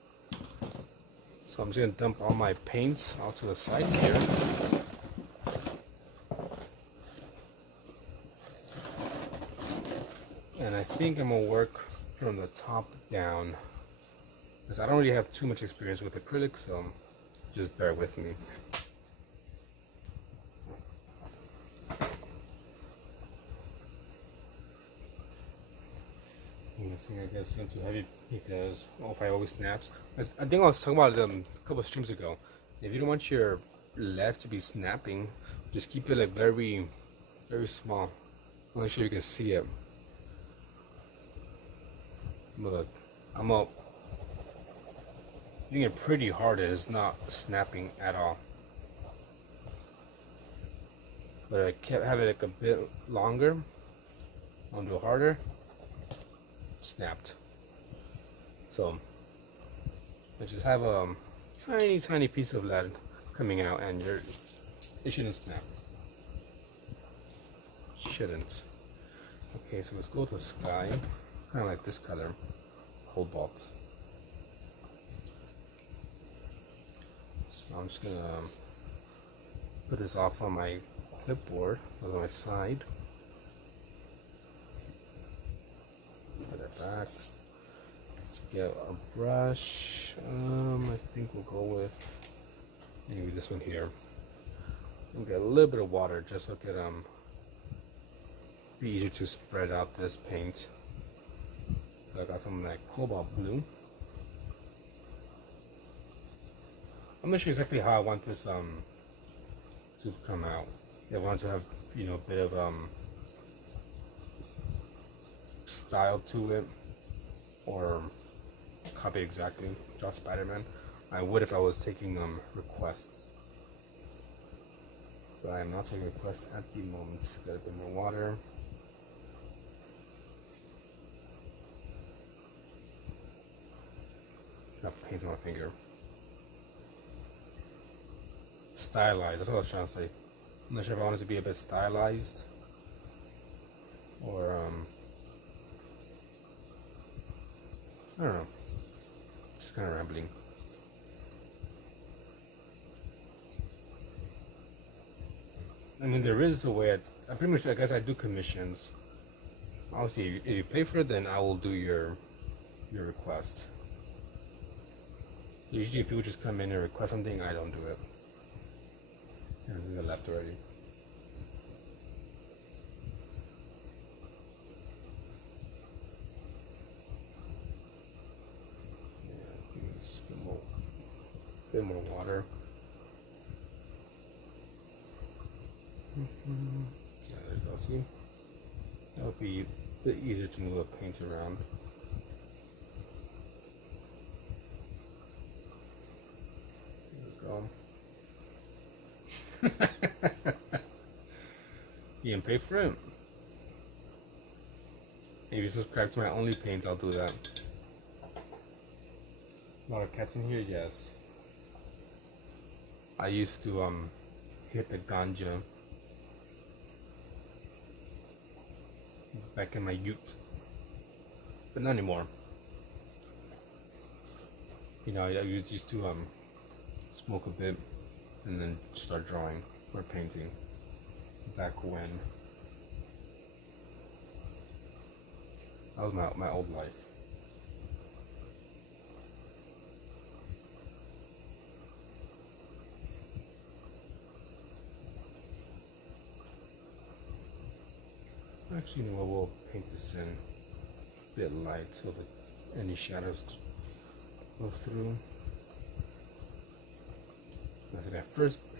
So I'm just gonna dump all my paints out to the side here. And I think I'm gonna work from the top down, because I don't really have too much experience with acrylic, so just bear with me. mixing, I guess, into heavy because if I always snaps. I think I was talking about it a couple of streams ago. If you don't want your lead to be snapping, just keep it like very, very small. I'm not sure you can see it. But look, I'm up. Doing it pretty hard. It is not snapping at all. But I kept having it like a bit longer. I'll do it harder. Snapped. So I just have a tiny piece of lead coming out, and it shouldn't snap. Shouldn't. Okay, so let's go to sky, kind of like this color, cobalt. So I'm just gonna put this off on my clipboard, on my side. Put it back. Let's get a brush. I think we'll go with maybe this one here. We'll get a little bit of water just so it could be easier to spread out this paint. So I got some like cobalt blue. I'm not sure exactly how I want this to come out. I want to have, you know, a bit of style to it, or copy exactly Draw Spider-Man. I would if I was taking requests, but I am not taking requests at the moment. Got a bit more water. Got paint on my finger. Stylized, that's what I was trying to say. I'm not sure if I want it to be a bit stylized or I don't know. Just kind of rambling. I mean, there is a way. I pretty much, I guess, I do commissions. Obviously, if you pay for it, then I will do your request. Usually, if people just come in and request something, I don't do it. And they left already. Bit more water. Yeah, there you go. See, that would be a bit easier to move the paint around. There you go. You can pay for it. If you subscribe to my only paints, I'll do that. A lot of cats in here, yes. I used to hit the ganja back in my youth, but not anymore. You know, I used to smoke a bit and then start drawing or painting back when. That was my old life. Actually, you know what, we'll paint this in a bit light so that any shadows go through. That's my first time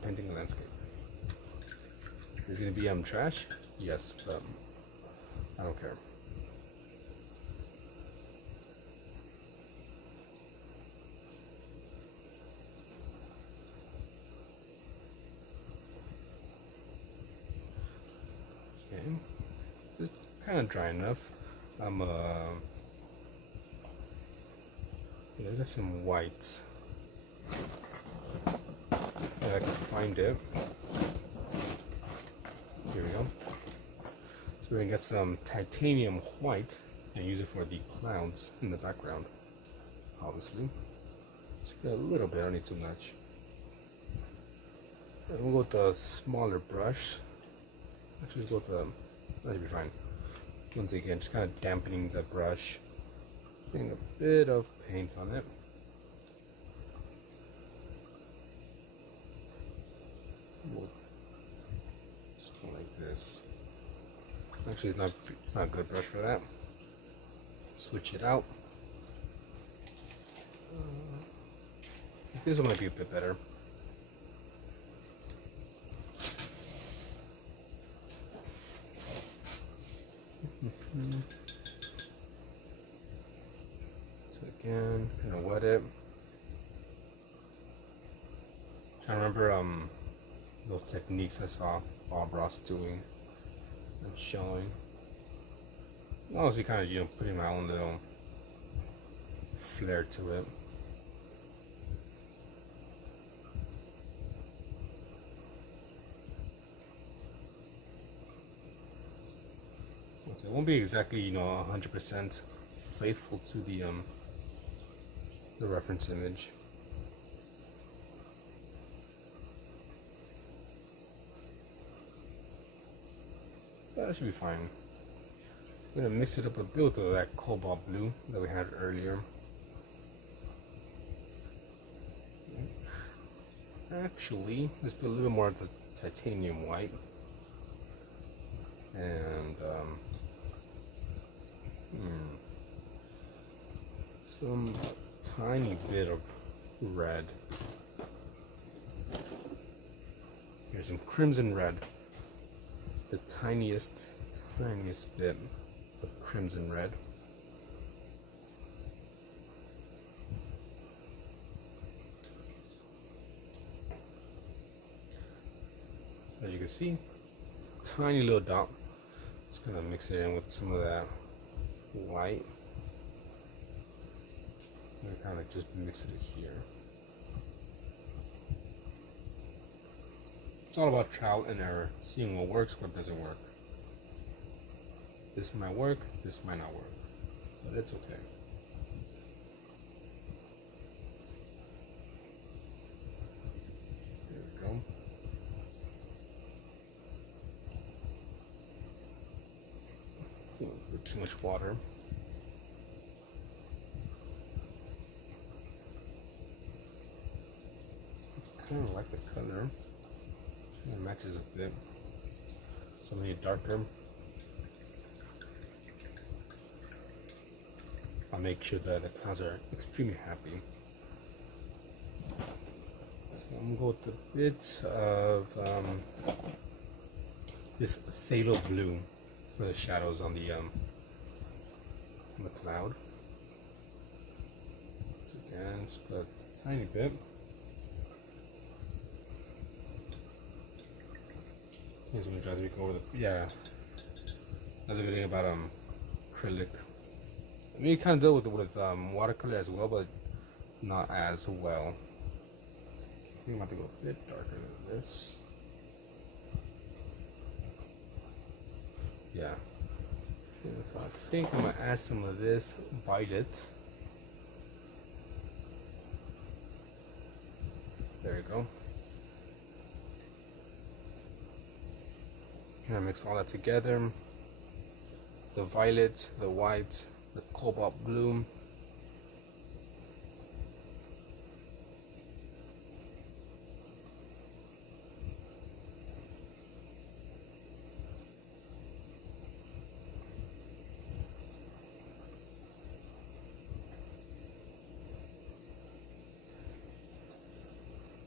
painting a landscape. Is it gonna be trash? Yes, but I don't care. Okay, this is kind of dry enough. I'm yeah, I got some white. If I can find it. Here we go. So we're gonna get some titanium white and use it for the clouds in the background. Obviously, just get a little bit. I don't need too much. And we'll go with the smaller brush. Actually, let's go with the. That should be fine. Once again, just kind of dampening the brush, putting a bit of paint on it. We'll just go like this. Actually, it's not a good brush for that. switch it out. This one might be a bit better. So again, kind of wet it. Trying to remember those techniques I saw Bob Ross doing and showing. Obviously, kind of putting my own little flair to it. So it won't be exactly 100% faithful to the reference image. That should be fine. I'm gonna mix it up a bit with that cobalt blue that we had earlier. Actually, let's put a little bit more of the titanium white and some tiny bit of red. Here's some crimson red. The tiniest bit of crimson red. So as you can see, tiny little dot. Just gonna mix it in with some of that white. And kind of just mix it here. It's all about trial and error, seeing what works, what doesn't work. This might work, this might not work, but it's okay. There we go. Ooh, too much water. Kind of like the color. It matches a bit. So many darker. I'll make sure that the clouds are extremely happy. So I'm going to go with a bit of this phthalo blue for the shadows on the cloud. So again, just put a tiny bit. Here's when it drives me over the That's a good thing about acrylic. I mean, you kind of deal with watercolor as well, but not as well. I think I'm about to go a bit darker than this. Yeah. So I think I'm gonna add some of this violet. There you go. Gonna mix all that together. The violet, the white, the cobalt blue.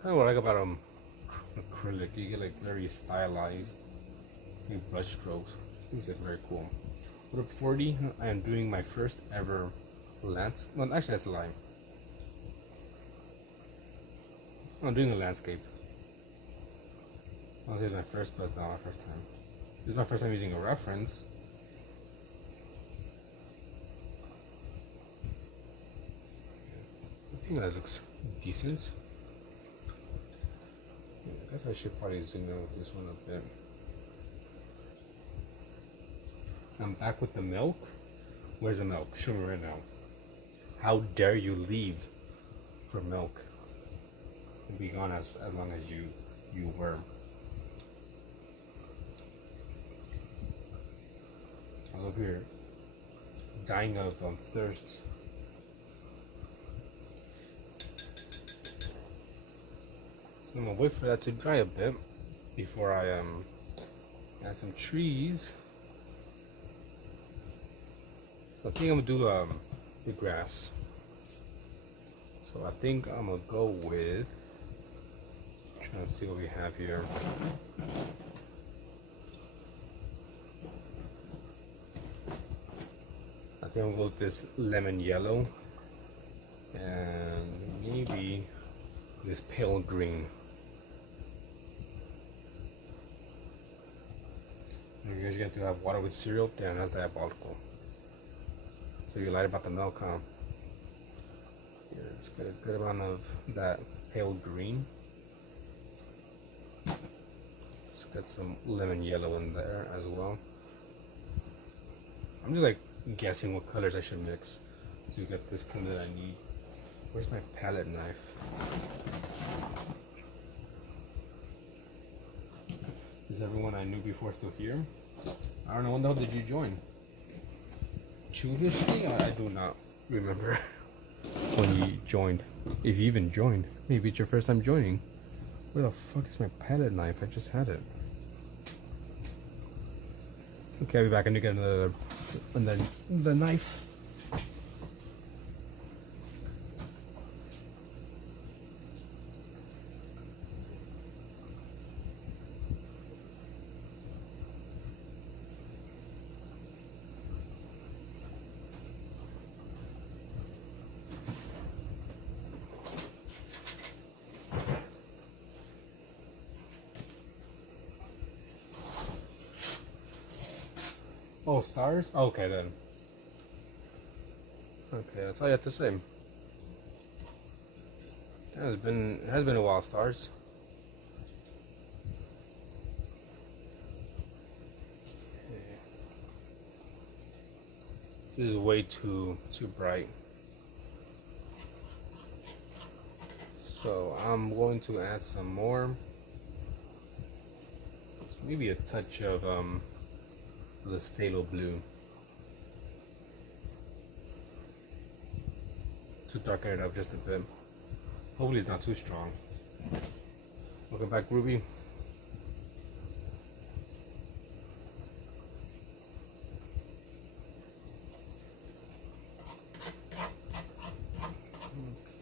Kind of what I like about acrylic, you get like very stylized brush strokes. Things like very cool. With a 40, I am doing my first ever landscape. Well, actually, that's a lie. I'm doing a landscape. I'll say it's my first, but not my first time. This is my first time using a reference. I think that looks decent. I guess I should probably zoom in with this one a bit. I'm back with the milk. Where's the milk? Show me right now. How dare you leave for milk and be gone as long as you were. I love here dying of thirst. So I'm gonna wait for that to dry a bit before I add some trees. I think I'm gonna do the grass. So I think I'm gonna go with, trying to see what we have here. I think I'll go with this lemon yellow and maybe this pale green. You guys get to have water with cereal? Damn, that's diabolical. So you lied about the milk, huh? Yeah, let's get a good amount of that pale green. Let's get some lemon yellow in there as well. I'm just like guessing what colors I should mix to get this color that I need. Where's my palette knife? Is everyone I knew before still here? I don't know, when the hell did you join? Chewishly? I do not remember when you joined. If you even joined. Maybe it's your first time joining. Where the fuck is my palette knife? I just had it. Okay, I'll be back and you get another, and then the knife. Oh, stars? Okay then. Okay, that's all you have to say. It has been a while, stars. Okay. This is way too bright. So I'm going to add some more. So maybe a touch of this phthalo blue to darken it up just a bit. Hopefully it's not too strong. Welcome back, Ruby.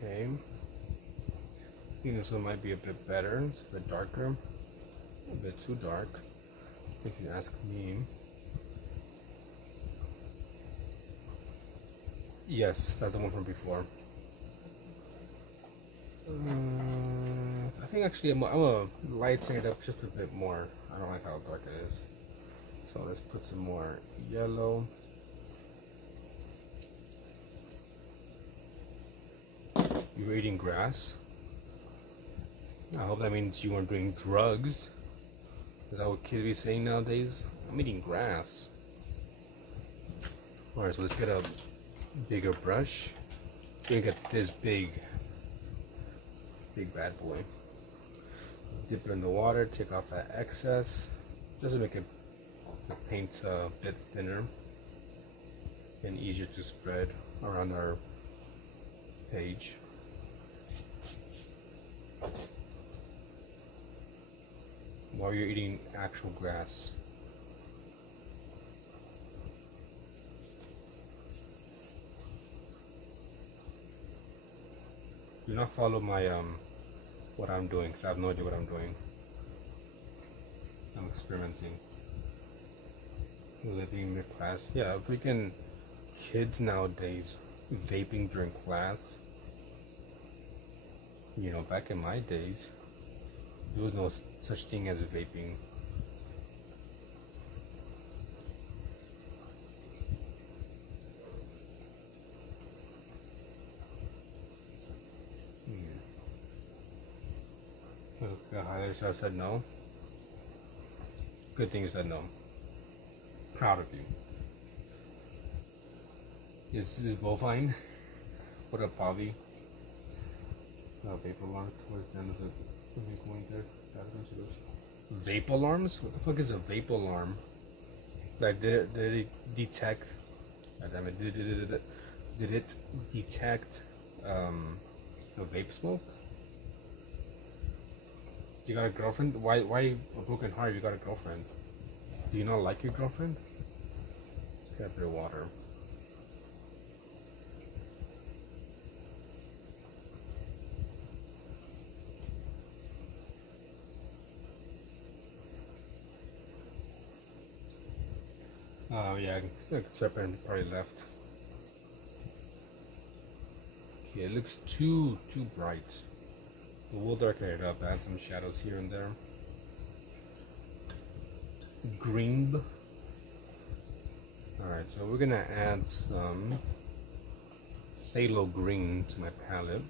Okay. I think this one might be a bit better. It's a bit darker. A bit too dark, if you ask me. Yes, that's the one from before. I think actually I'm gonna lighten it up just a bit more. I don't like how dark it is. So let's put some more yellow. You were eating grass? I hope that means you weren't doing drugs. Is that what kids be saying nowadays? I'm eating grass. Alright, so let's get a bigger brush. We're gonna get this big bad boy. Dip it in the water, take off that excess, just to make it the paint a bit thinner and easier to spread around our page. While you're eating actual grass. Do not follow my what I'm doing, because I have no idea what I'm doing. I'm experimenting. Living mid class. Yeah, freaking kids nowadays vaping during class. You know, back in my days, there was no such thing as vaping. The highlighter said no. Good thing you said no. Proud of you. Is bovine? What up, Bobby? Vape alarm towards the end of the going there. Vape alarms? What the fuck is a vape alarm? Like, did it detect? God damn it! Did it detect the vape smoke? You got a girlfriend? Why a broken heart if you got a girlfriend? Do you not like your girlfriend? Let's get a bit of water. Oh yeah, Serpent probably left. Okay, it looks too bright. We'll darken it up, add some shadows here and there. Green. Alright, so we're gonna add some phthalo green to my palette.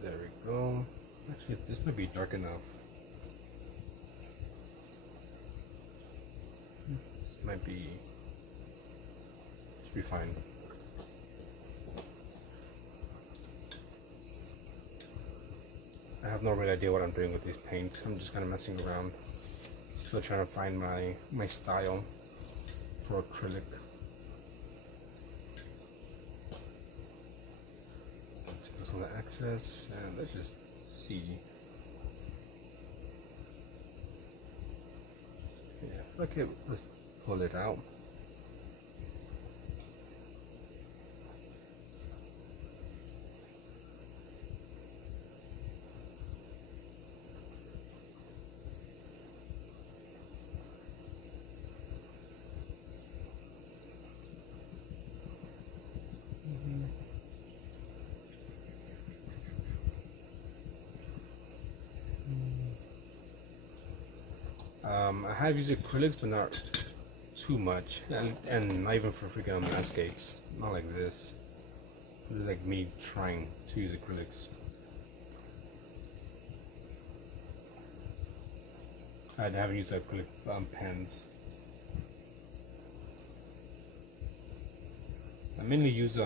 There we go. Actually, this might be dark enough. This might be... should be fine. I have no real idea what I'm doing with these paints. I'm just kind of messing around. Still trying to find my style for acrylic. Take some of the excess and let's just see. Yeah, okay, let's pull it out. I have used acrylics, but not too much, and not even for freaking landscapes. Not like this. This is like me trying to use acrylics. I haven't used acrylic pens. I mainly use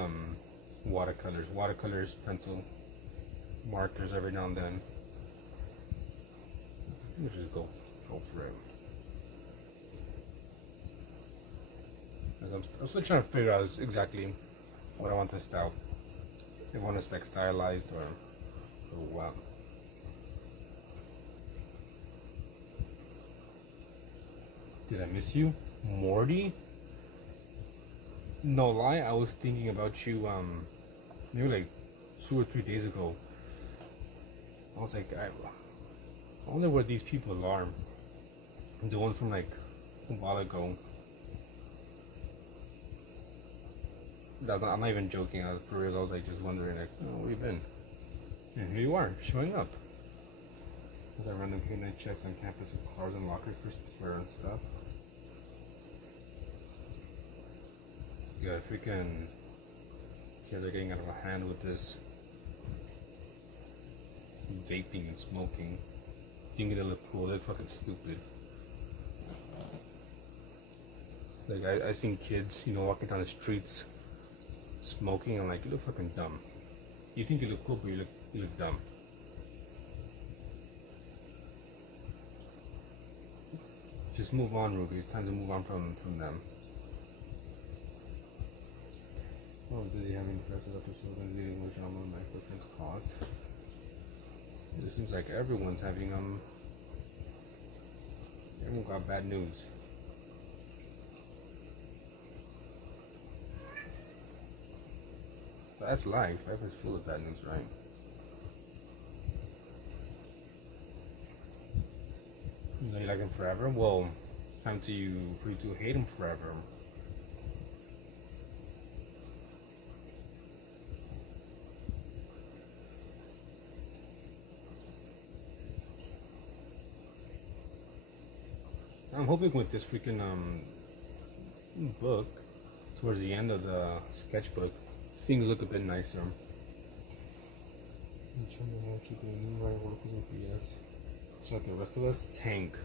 watercolors, pencil, markers every now and then. Let's just go for it. I'm still trying to figure out exactly what I want this style. If I want this like stylized or what. Did I miss you, Morty? No lie, I was thinking about you maybe like 2 or 3 days ago. I was like, I wonder what these people are. The one from like a while ago. I'm not even joking. For real, I was like just wondering, like, oh, where you been? And here you are, showing up. As I random midnight checks on campus of cars and lockers for stuff. Yeah, freaking kids are getting out of hand with this vaping and smoking. Thinking they look cool, they look fucking stupid. Like I seen kids, walking down the streets smoking. I'm like, you look fucking dumb. You think you look cool, but you look dumb. Just move on, Ruby. It's time to move on from them. I was busy having impressive episode and leading which drama my boyfriend's caused. It seems like everyone's having everyone got bad news. But that's life. Life is full of bad news, right? You like him forever? Well, time for you to hate him forever. I'm hoping with this freaking book, towards the end of the sketchbook, things look a bit nicer. Just like the rest of us. Tank.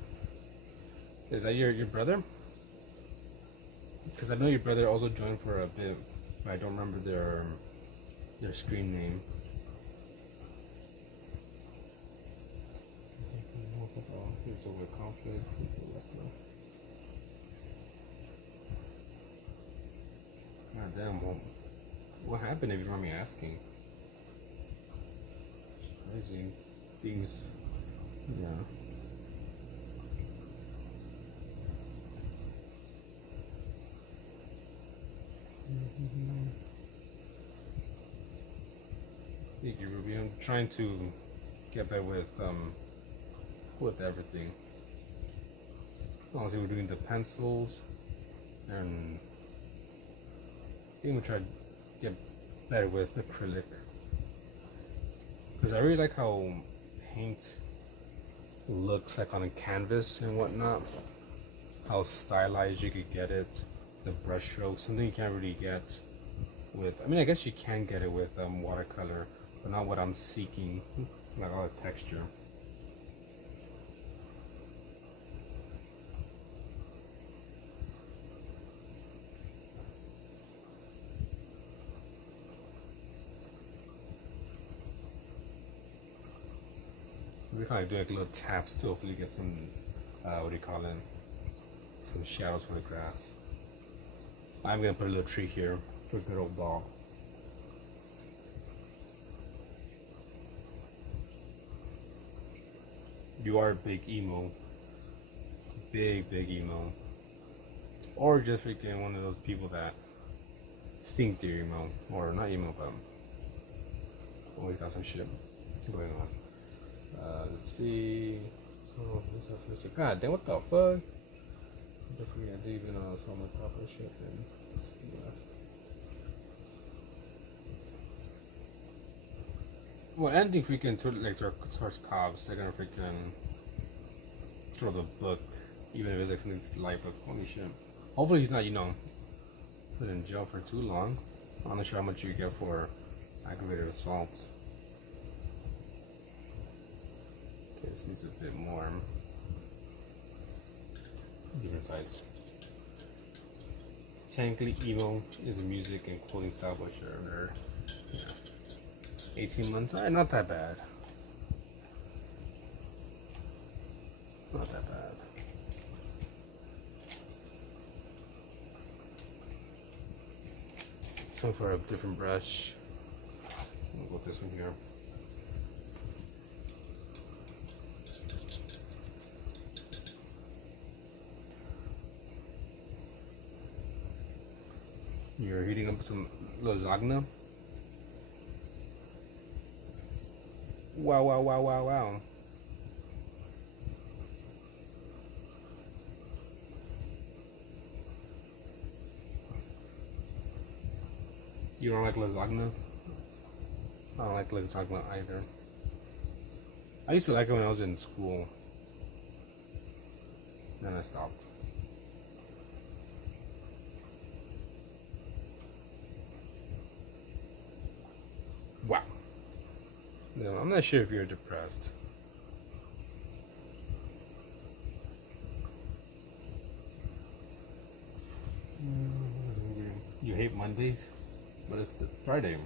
Is that your brother? Because I know your brother also joined for a bit, but I don't remember their screen name. It's over conflict. God damn, what happened if you mind me asking? Crazy. Things, yeah. Thank you, Ruby. I'm trying to get back with everything. Honestly, we're doing the pencils, and even try to get better with acrylic. Because I really like how paint looks like on a canvas and whatnot. How stylized you could get it. The brush strokes, something you can't really get with, I mean, I guess you can get it with watercolor, but not what I'm seeking, like all the texture. We're kind of doing like little taps to hopefully get some, what do you call it, some shadows for the grass. I'm gonna put a little tree here for a good old dog. You are a big emo, big emo, or just freaking one of those people that think they're emo, or not emo, but always got some shit going on. Let's see. Oh, this is first. God damn, what the fuck? Definitely, I didn't even saw my proper shit. Then. Well, anything freaking like towards cops, they're gonna freaking throw the book, even if it's like something light. But holy shit! Hopefully he's not, put in jail for too long. I'm not sure how much you get for aggravated assault. Okay, this needs a bit more. Different size. Technically, emo is a music and clothing style, but sure, yeah. 18 months, not that bad. Not that bad. So for a different brush, we'll go with this one here. You're heating up some lasagna. Wow. You don't like lasagna? I don't like lasagna either. I used to like it when I was in school. Then I stopped. Wow. No, I'm not sure if you're depressed. You hate Mondays, but it's the Friday.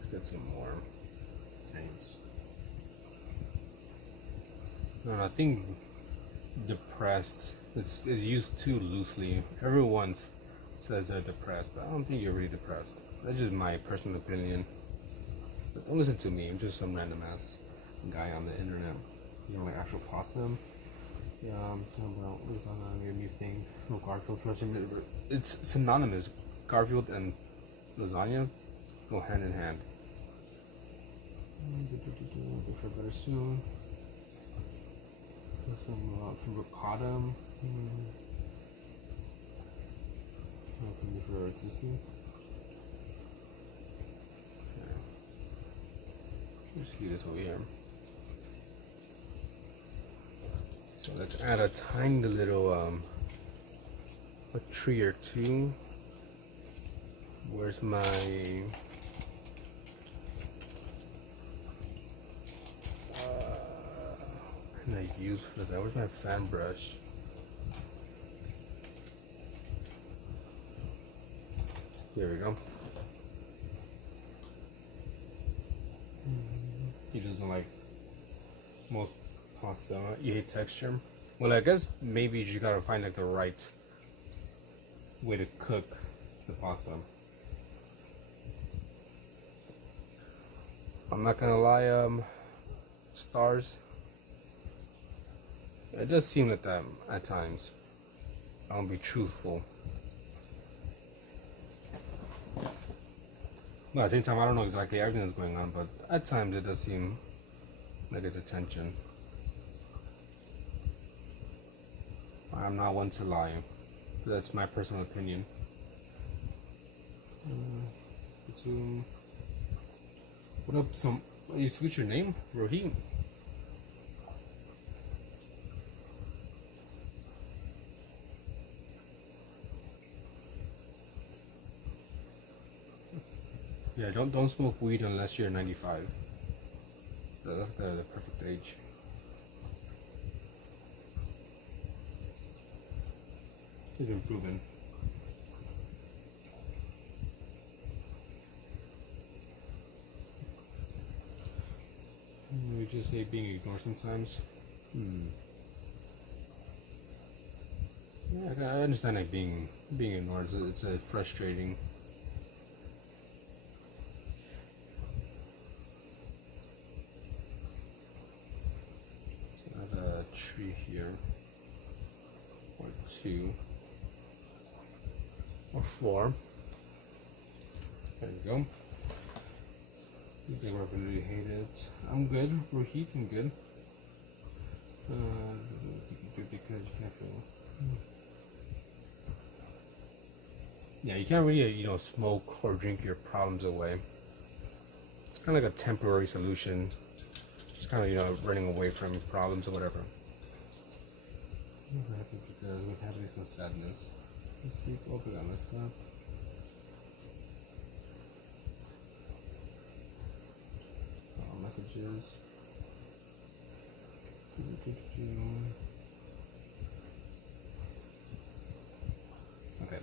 Let's get some more paints. No, I think depressed is used too loosely. Everyone says they're depressed, but I don't think you're really depressed. That's just my personal opinion. But don't listen to me. I'm just some random ass guy on the internet. You know, like actual pasta. Yeah, I'm talking about lasagna, your new thing. No, Garfield dressing. It's synonymous. Garfield and lasagna go hand in hand. Get for better soon. Some from ricotta. Nothing for existing. Okay. Let's see this over here. So let's add a tiny little a tree or two. Where's my what can I use for that? Where's my fan brush? There we go. He doesn't like most pasta. You hate texture. Well, I guess maybe you gotta find like the right way to cook the pasta. I'm not gonna lie, stars. It does seem like that at times. I'll be truthful. Well, at the same time, I don't know exactly everything that's going on, but at times it does seem like it's attention. I'm not one to lie. That's my personal opinion. What up? You switch your name, Rohit? Yeah, don't smoke weed unless you're 95. That's the perfect age. It's been proven. We just say being ignored sometimes. Yeah, I understand like being ignored. It's a frustrating. So I have a tree here, or 2, or 4. There we go. You think we're really hate it. I'm good. Rohit, I'm good. Because you can't feel. Yeah, you can't really, smoke or drink your problems away. It's kind of like a temporary solution. Just kind of, running away from problems or whatever. I'm happy because we have no sadness. Let's see, open that list up. Messages. Okay.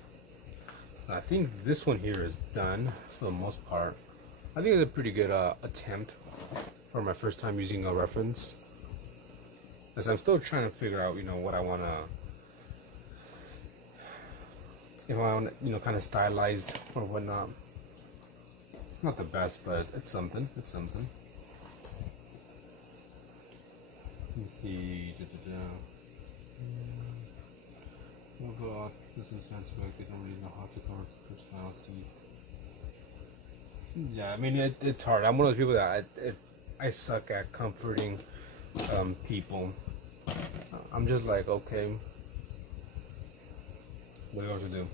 I think this one here is done for the most part. I think it's a pretty good attempt for my first time using a reference. As I'm still trying to figure out, what I want to, if I want to, kind of stylized or whatnot. Not the best, but it's something. It's something. Let me see. We'll go off this intense work. They don't really know how to cover personality. Yeah, I mean it's hard. I'm one of those people that I suck at comforting people. I'm just like, okay, what do you want to do?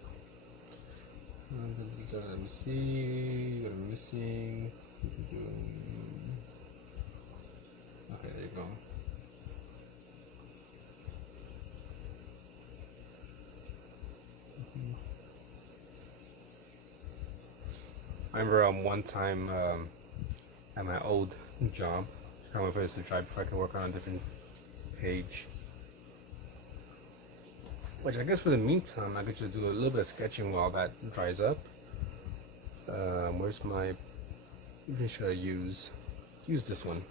Let me see what I'm missing. Okay, there you go. I remember one time at my old job, just kind of wait for this to dry before I can work on a different page. Which I guess for the meantime, I could just do a little bit of sketching while that dries up. Where's my? Which should I use? Use this one.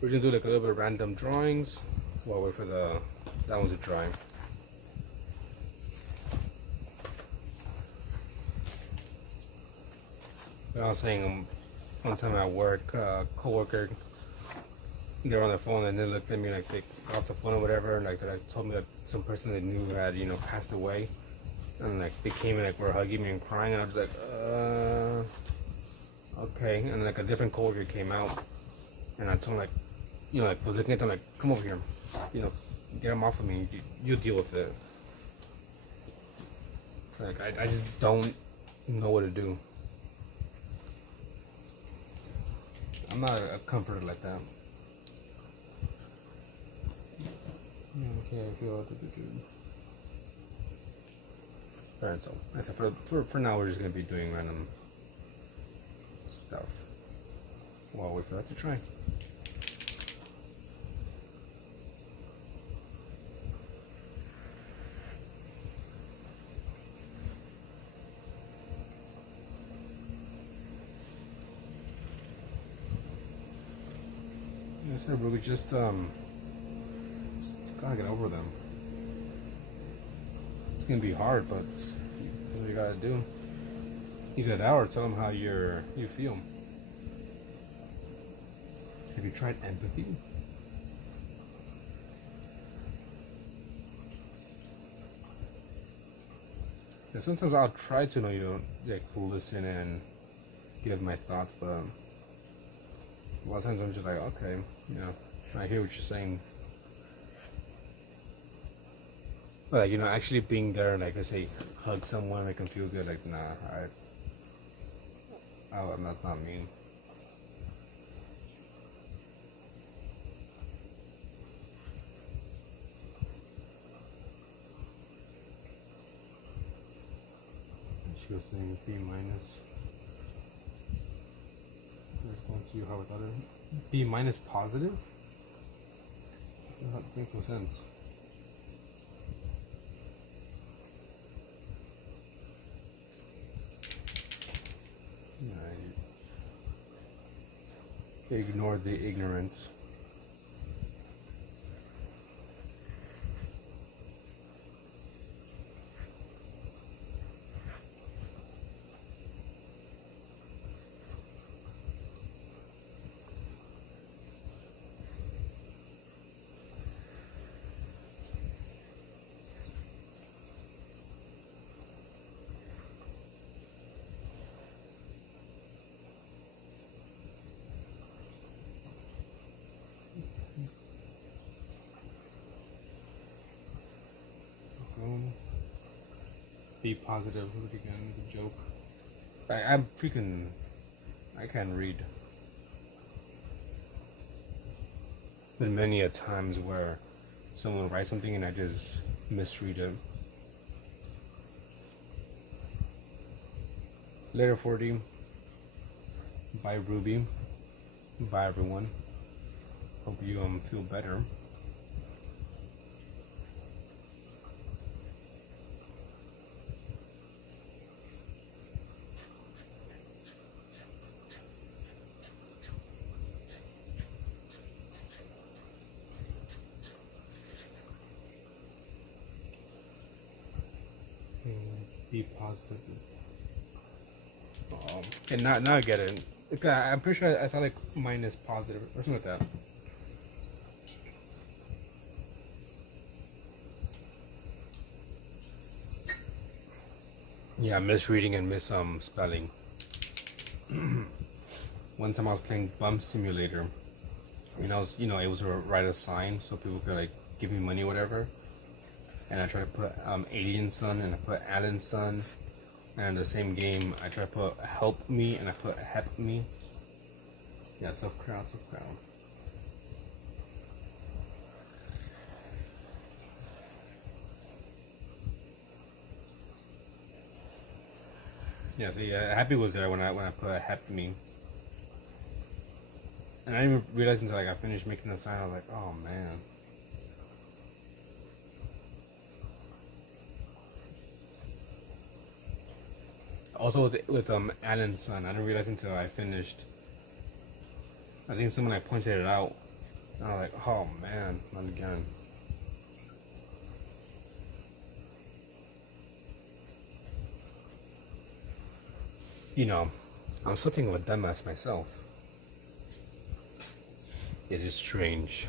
We're gonna do like a little bit of random drawings while I wait for that one to dry. I was saying one time at work, coworker, they were on the phone and they looked at me like they got off the phone or whatever, and like they told me that some person they knew had passed away, and like they came and like were hugging me and crying, and I was like, okay, and like a different coworker came out, and I told him like was looking at them like, come over here, get him off of me, you deal with it. Like I just don't know what to do. I'm not a comforter like that. Okay, I feel alright, so I said for now we're just gonna be doing random stuff while we wait for that to try. Yes, sir, but we just gotta get over them. It's gonna be hard, but that's what you gotta do. Either that or tell them how you feel. Have you tried empathy? And sometimes I'll try to like listen and give my thoughts, but a lot of times I'm just like, okay, I hear what you're saying. But like, actually being there, like let's say, hug someone, make them feel good. Like, nah, that's not me. She was saying B minus. Let's go to how without it. B minus positive? That makes no sense. Yeah, ignore the ignorance. Be positive. Look again, the joke. I'm freaking. I can't read. Been many a times where someone will write something and I just misread it. Later 40. Bye Ruby. Bye everyone. Hope you feel better. Be positive. And now I get it. I'm pretty sure I saw like minus positive or something like that. Yeah, misreading and spelling. One time I was playing Bump Simulator. I was able to write a sign so people could like give me money or whatever. And I tried to put Alien Son and I put Alan Son. And in the same game, I tried to put Help Me and I put Hep Me. Yeah, tough crowd, tough crowd. Yeah, see, Happy was there when I put Hep Me. And I didn't even realize until like I finished making the sign. I was like, oh man. Also with Alan's son, I didn't realize until I finished. I think someone like pointed it out, and I was like, oh man, not again. I'm something of a dumbass myself. It is strange.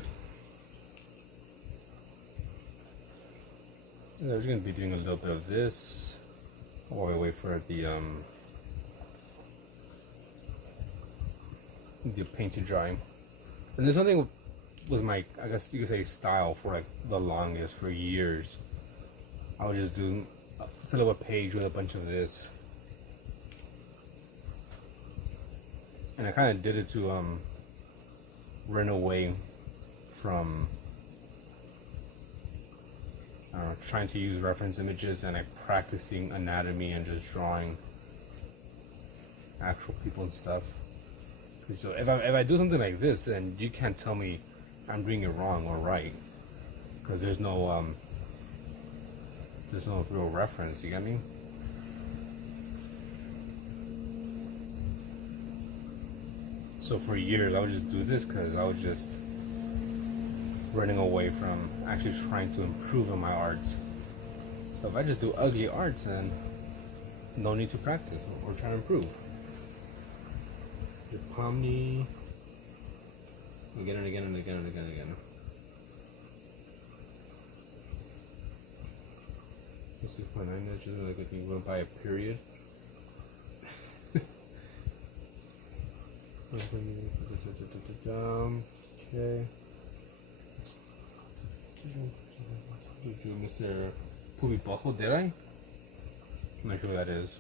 I was gonna be doing a little bit of this while we wait for the paint to dry. And there's something with my, I guess you could say, style for like the longest, for years. I would just fill up a page with a bunch of this. And I kind of did it to run away from trying to use reference images and like practicing anatomy and just drawing actual people and stuff. So if I do something like this, then you can't tell me I'm doing it wrong or right, because there's no real reference. You get me? So for years I would just do this because I was just running away from actually trying to improve on my arts. So if I just do ugly arts, then no need to practice or try to improve. The Pomni again and again and again and again and again. 6.9, that's just like if you went by a period. Okay. Mr. Poopy Buckle, did I? I'm not sure who that is.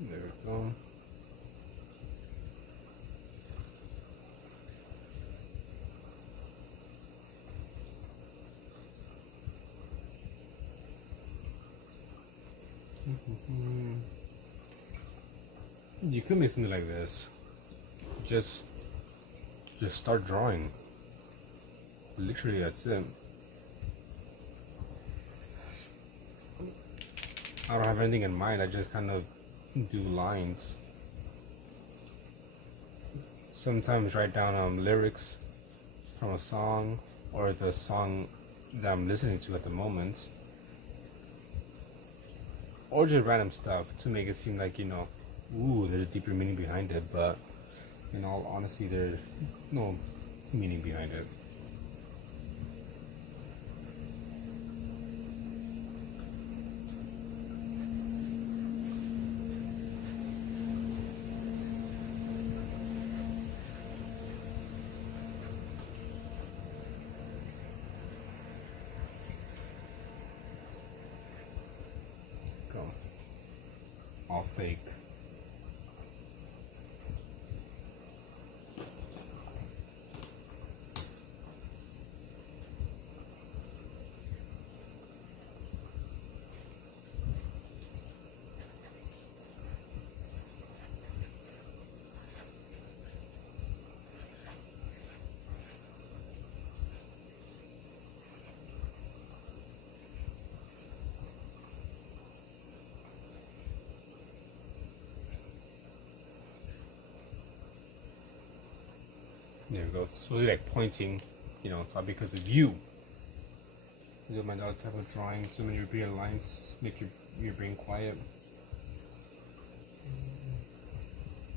There we go. You could make something like this. Just start drawing. Literally, that's it. I don't have anything in mind. I just kind of do lines. Sometimes write down lyrics from a song or the song that I'm listening to at the moment, or just random stuff to make it seem like, ooh, there's a deeper meaning behind it. But in all honesty, there's no meaning behind it. Go. All fake. There we go. So you're like pointing, it's all because of you. These are my other type of drawing. So many repeated lines make your brain quiet.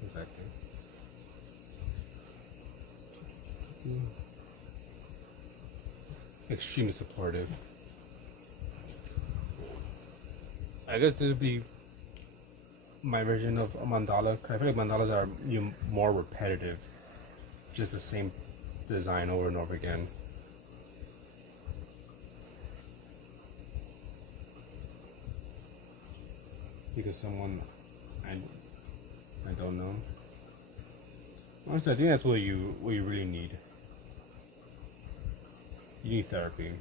Exactly. Extremely supportive. I guess this would be my version of a mandala. I feel like mandalas are more repetitive. Just the same design over and over again. Because someone I don't know. Honestly, I think that's what you really need. You need therapy.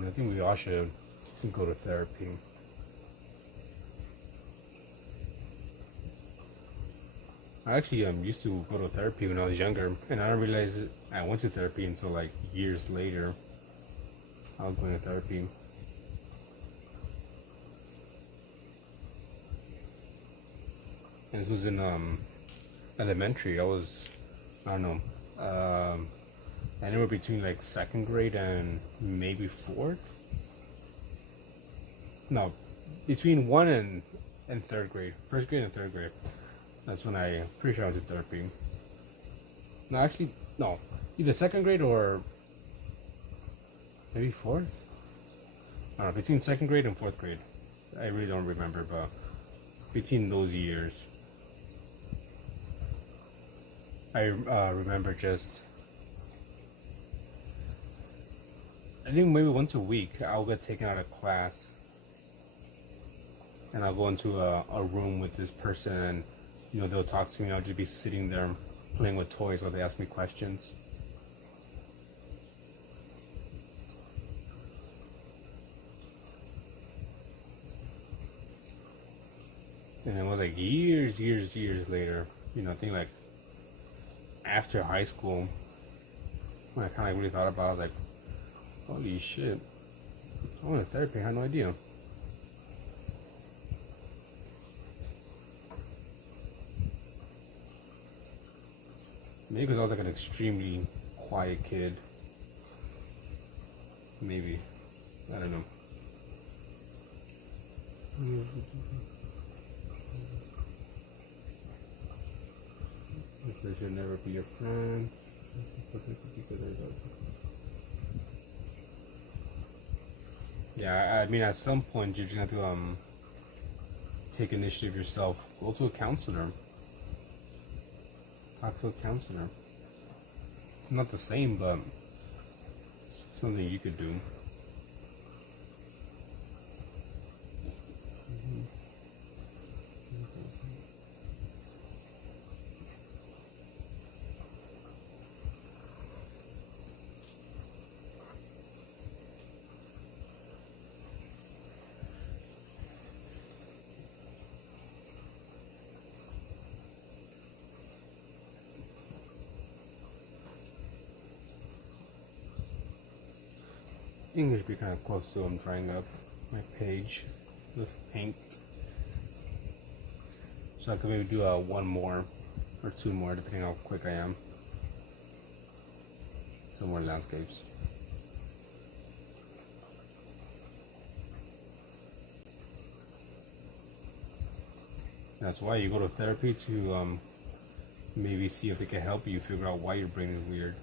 I think we all should go to therapy. I actually used to go to therapy when I was younger, and I didn't realize I went to therapy until like years later. I was going to therapy. And this was in elementary. I don't know, anywhere between like second grade and maybe fourth. No, between one and third grade, first grade and third grade. That's when I pretty sure I was in therapy. No, actually, no, either second grade or maybe fourth. I don't know, between second grade and fourth grade. I really don't remember, but between those years, I remember just. I think maybe once a week I'll get taken out of class, and I'll go into a room with this person, and they'll talk to me. I'll just be sitting there playing with toys while they ask me questions. And it was like years later, I think like after high school, when I kind of really thought about it, I was like, holy shit, I went to therapy, I had no idea. Maybe because I was like an extremely quiet kid. Maybe. I don't know. They should never be your friend. Yeah, I mean, at some point, you're just gonna have to take initiative yourself. Go to a counselor. Talk to a counselor. It's not the same, but it's something you could do. English be kind of close, so I'm trying up my page with paint. So I could maybe do one more or two more, depending on how quick I am. Some more landscapes. That's why you go to therapy to maybe see if they can help you figure out why your brain is weird.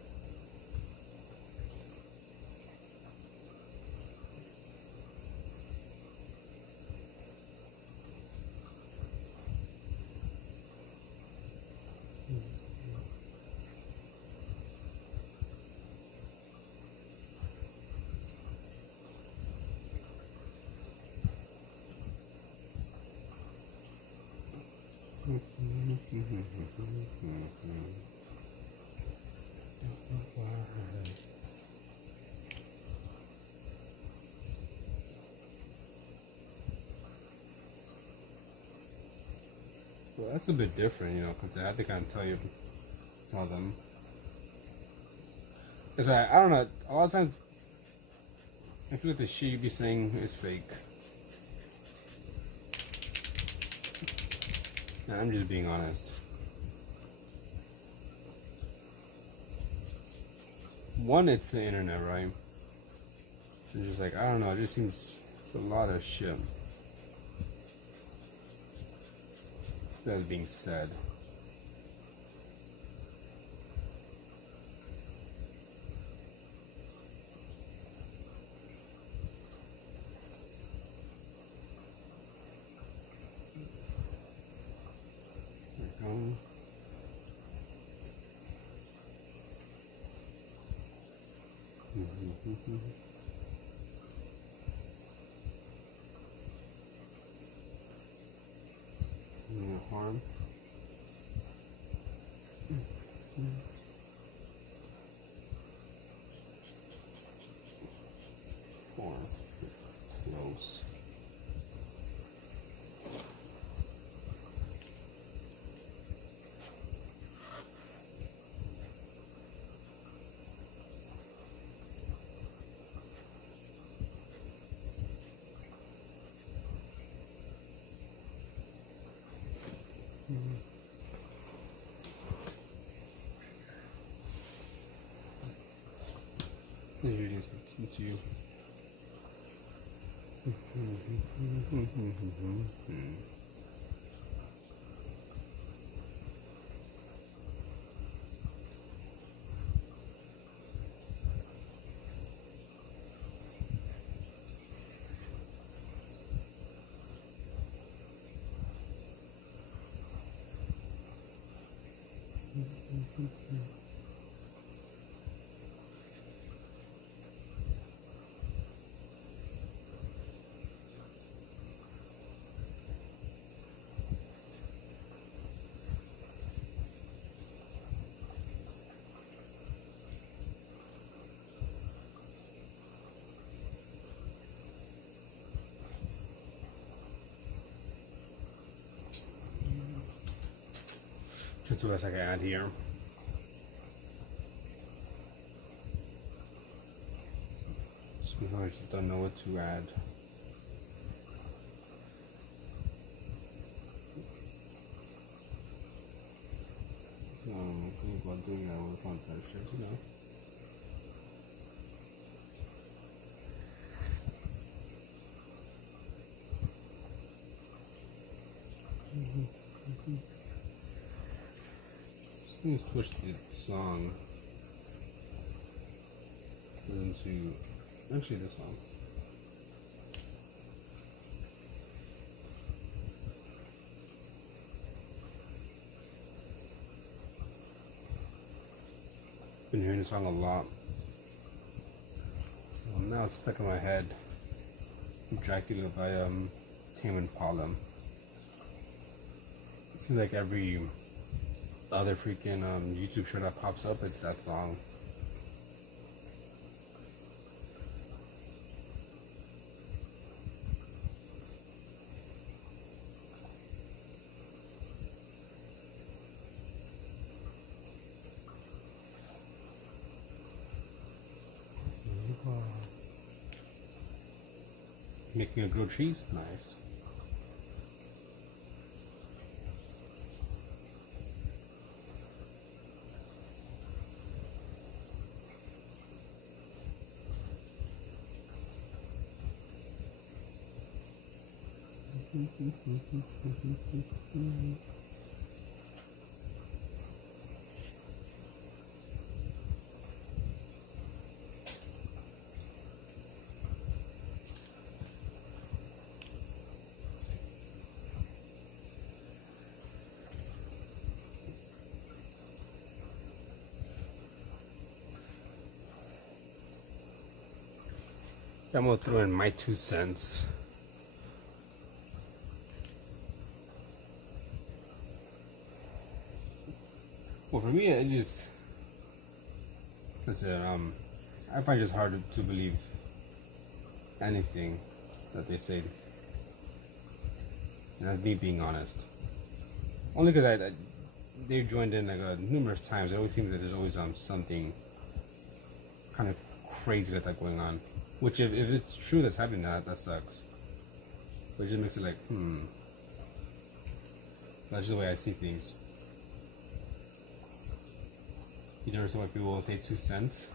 Well, that's a bit different, because I have to kind of tell you some of them. Because I don't know, a lot of times I feel like the shit you be saying is fake. Nah, I'm just being honest. One, it's the internet, right? It's just like, I don't know, it just seems it's a lot of shit that's being said. There we go. No harm. Four. Close. Reading something to you. Just what I can add here. Sometimes I just don't know what to add. I think while doing that, we'll find better shit, you know. Let me switch the song. Listen to actually this song. Been hearing this song a lot. So now it's stuck in my head. Dracula by Tame Impala. It seems like every other freaking YouTube show that pops up, it's that song. Making a grilled cheese? Nice. I'm gonna throw in my 2 cents. Well, for me, it just, listen, I find it just hard to believe anything that they say. And that's me being honest. Only because they've joined in like numerous times. It always seems that there's always something kind of crazy like that going on. Which, if it's true that's happening, that sucks. But it just makes it like, That's just the way I see things. You never see why people will say 2 cents?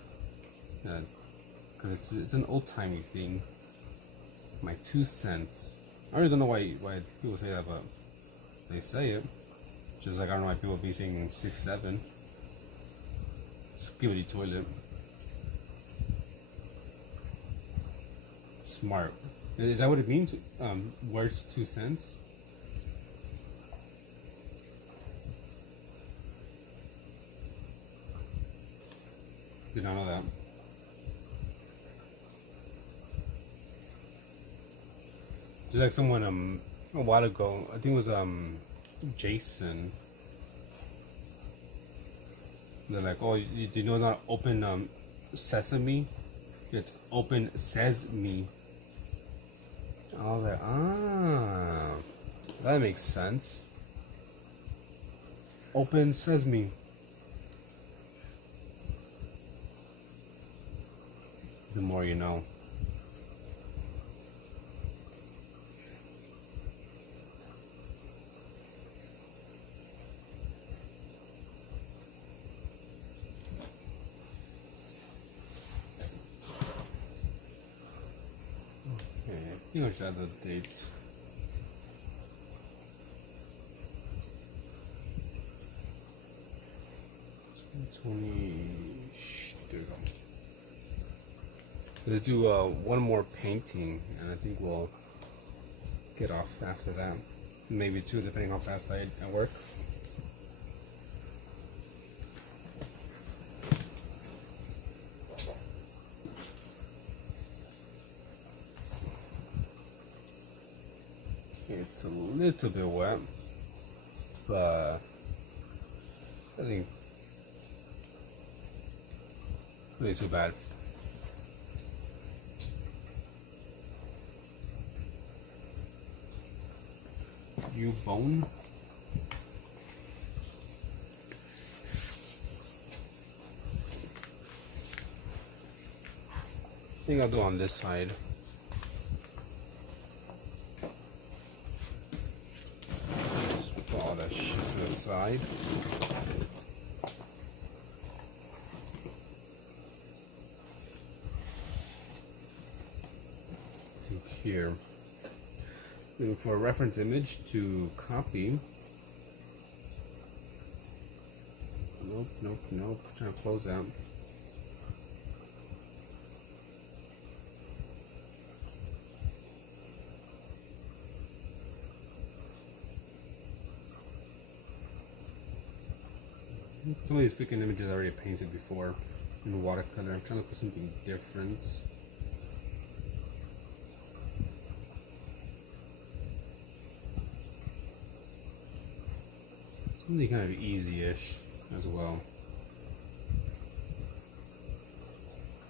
Because it's an old-timey thing. My 2 cents. I really don't know why people say that, but they say it. Just like I don't know why people be saying 6, 7. Skibidi toilet. Smart. Is that what it means? Words 2 cents? Did not know that. Just like someone a while ago, I think it was Jason. They're like, oh, you know it's not open sesame, it's open sesame. I was like, that makes sense. Open sesame. The more you know. Okay, I think I should add the dates. There we go. Let's do one more painting, and I think we'll get off after that. Maybe 2, depending how fast I work. It's a little bit wet, but I think really too bad. You bone? I think I'll do on this side. Just put all that shit to the side. Here, looking for a reference image to copy. Nope. Trying to close out. Some of these freaking images I already painted before in watercolor. I'm trying to look for something different. Something kind of easy-ish as well.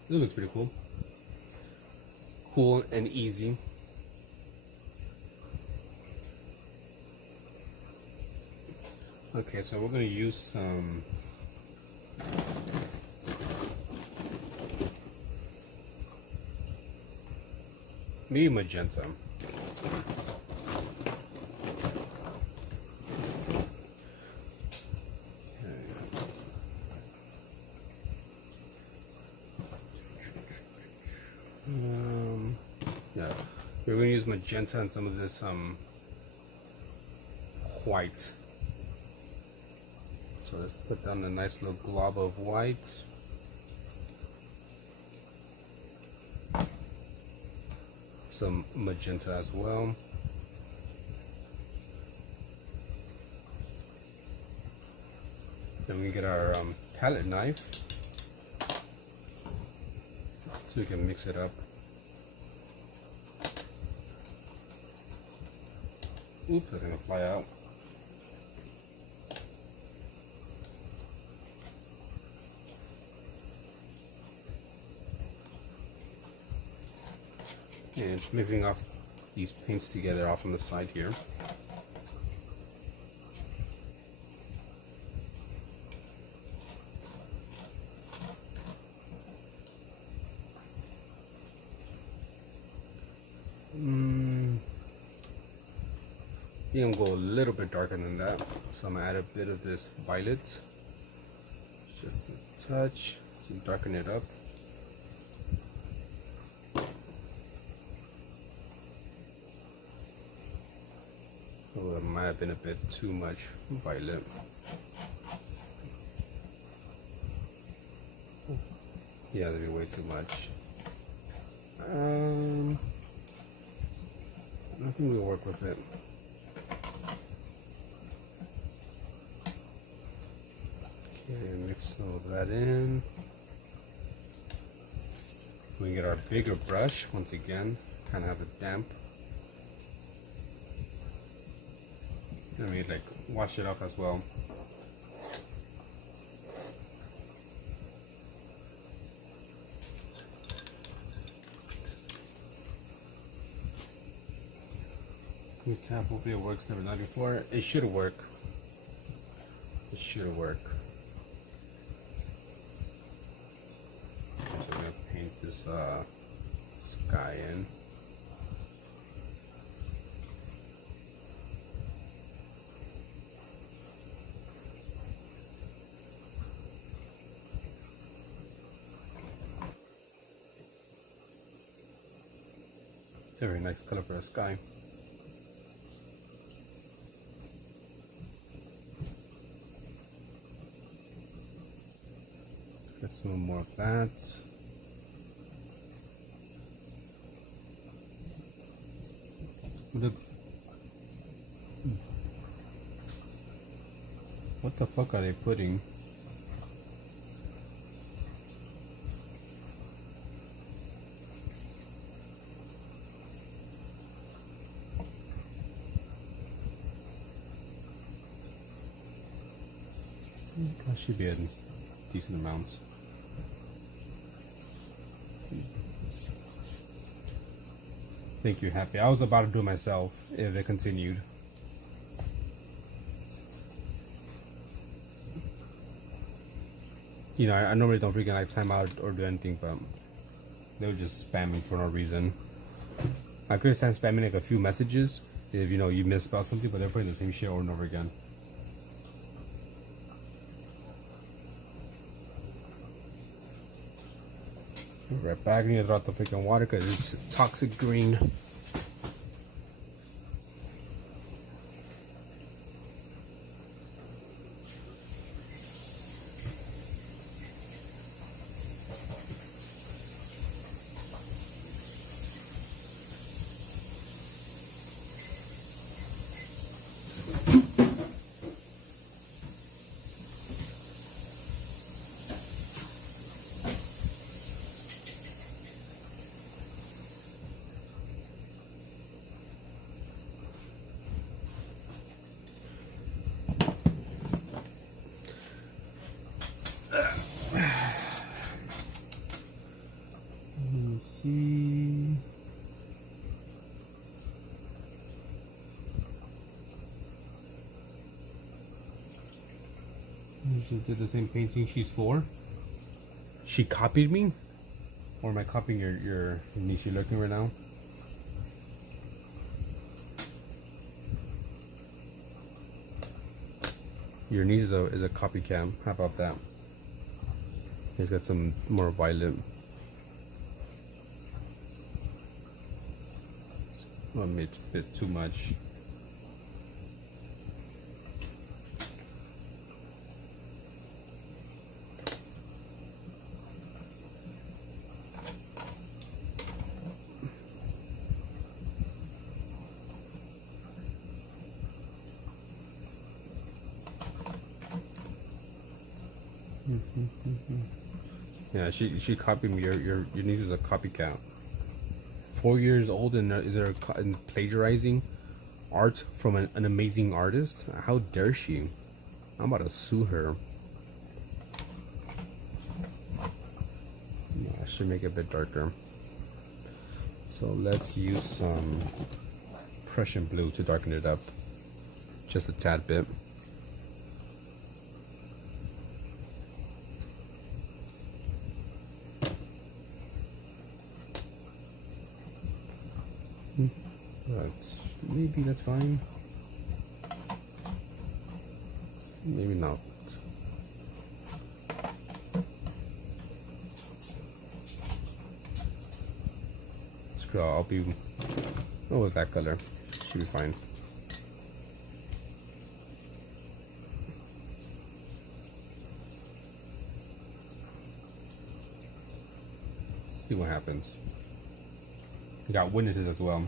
This looks pretty cool. Cool and easy. Okay, so we're going to use some maybe magenta. Yeah, we're going to use magenta and some of this white. So let's put down a nice little glob of white. Some magenta as well. Then we get our palette knife so we can mix it up. Oops, that's gonna fly out. And just mixing off these paints together off on the side here. I think I'm gonna go a little bit darker than that. So I'm gonna add a bit of this violet. Just a touch to darken it up. Oh, it might have been a bit too much violet. Yeah, that'd be way too much. I think we'll work with it. Okay, mix some of that in. We can get our bigger brush once again, kind of have it damp. And we like wash it off as well. We tap, hopefully it works, never done before. It should work. It should work. I'm gonna paint this sky in. It's a very nice color for a sky. Get some more of that. What the fuck are they putting? That should be a decent amount. Thank you, Happy. I was about to do it myself if it continued. You know, I normally don't freaking like time out or do anything, but They were just spamming for no reason. I could stand spamming like a few messages if you misspell something, but they're putting the same shit over and over again. Right back, I need to throw out the freaking water because it's toxic green. See. She did the same painting she's for. She copied me? Or am I copying your niece you're looking right now? Your niece is a copycat. How about that? He's got some more violet. Well, it's a bit too much. Yeah, she copied me. Your niece is a copycat. 4 years old and and plagiarizing art from an amazing artist. How dare she? I'm about to sue her. Yeah, I should make it a bit darker. So let's use some Prussian blue to darken it up just a tad bit. Maybe that's fine. Maybe not. Screw it, I'll be with that color. Should be fine. See what happens. We got witnesses as well.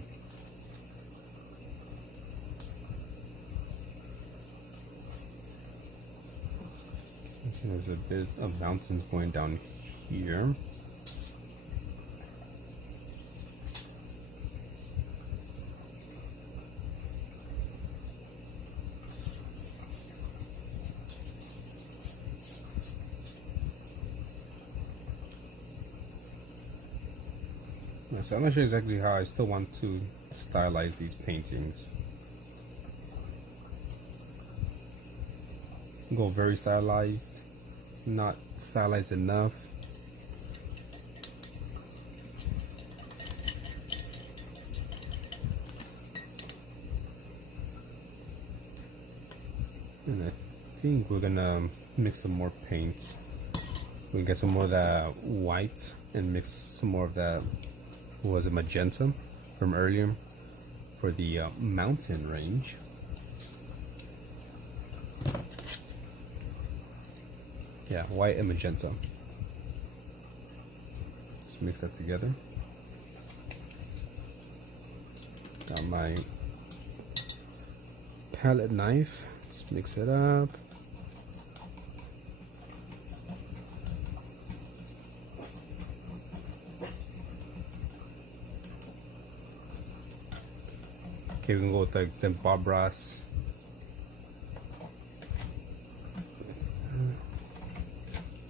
There's a bit of mountains going down here. So I'm not sure exactly how I still want to stylize these paintings. Go very stylized, not stylized enough. And I think we're gonna mix some more paint. We'll get some more of that white and mix some more of that, what was it, magenta from earlier for the mountain range. Yeah, white and magenta. Let's mix that together. Got my palette knife. Let's mix it up. Okay, we can go with the Bob Ross.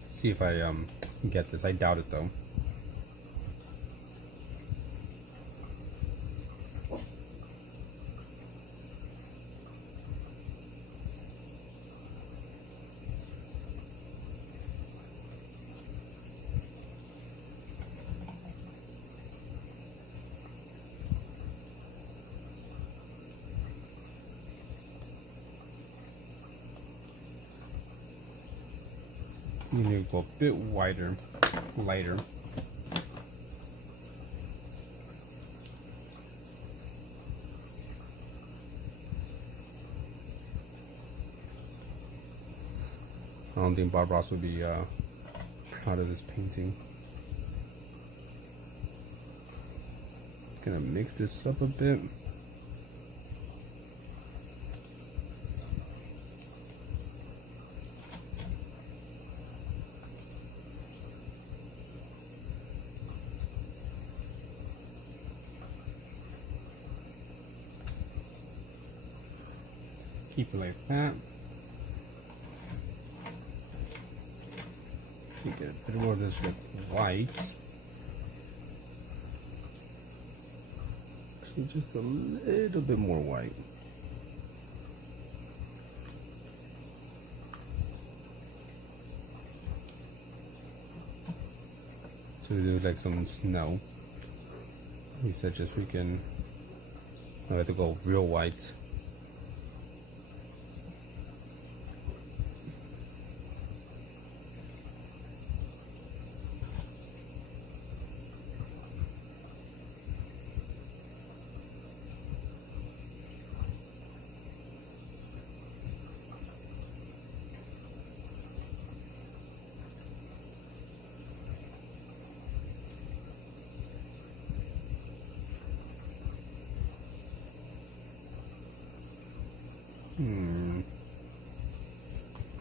See if I get this. I doubt it though. You need to go a bit wider, lighter. I don't think Bob Ross would be proud of this painting. Gonna mix this up a bit. Keep it like that. You get a bit more of this with white. Actually, just a little bit more white. So we do like some snow. We said just freaking. I have to go real white.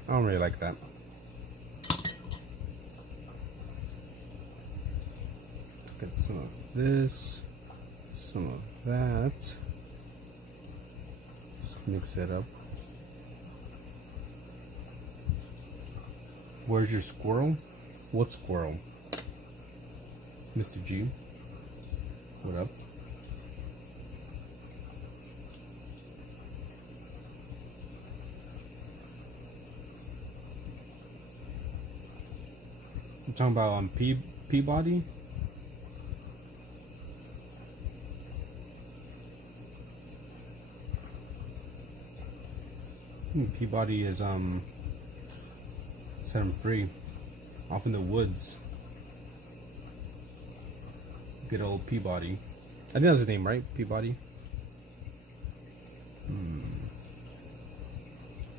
I don't really like that. Get some of this, some of that. Just mix it up. Where's your squirrel? What squirrel? Mr. G. What up? I'm talking about Peabody. Peabody is set him free, off in the woods. Good old Peabody. I think that's his name, right? Peabody.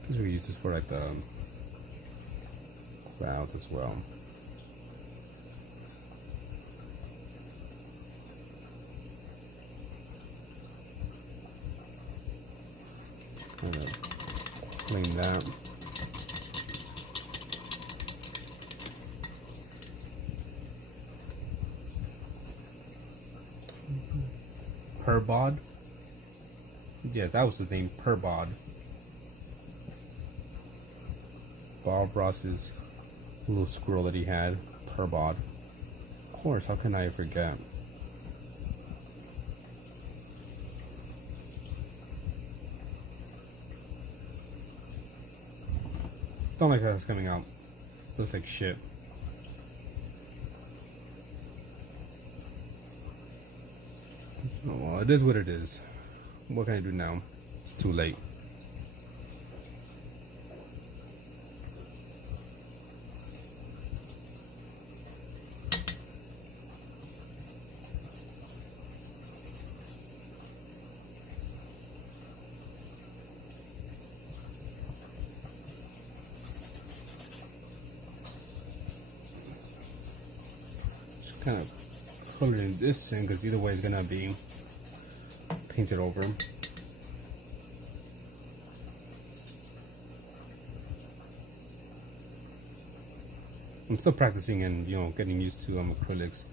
Because we use this for like the clouds as well. Kind of clean that. Perbod. Yeah, that was his name, Perbod. Bob Ross's little squirrel that he had, Perbod. Of course, how can I forget? Don't like how it's coming out. Looks like shit. Oh, well, it is what it is. What can I do now? It's too late. Just kind of coloring this in because either way it's gonna be painted over. I'm still practicing and getting used to acrylics.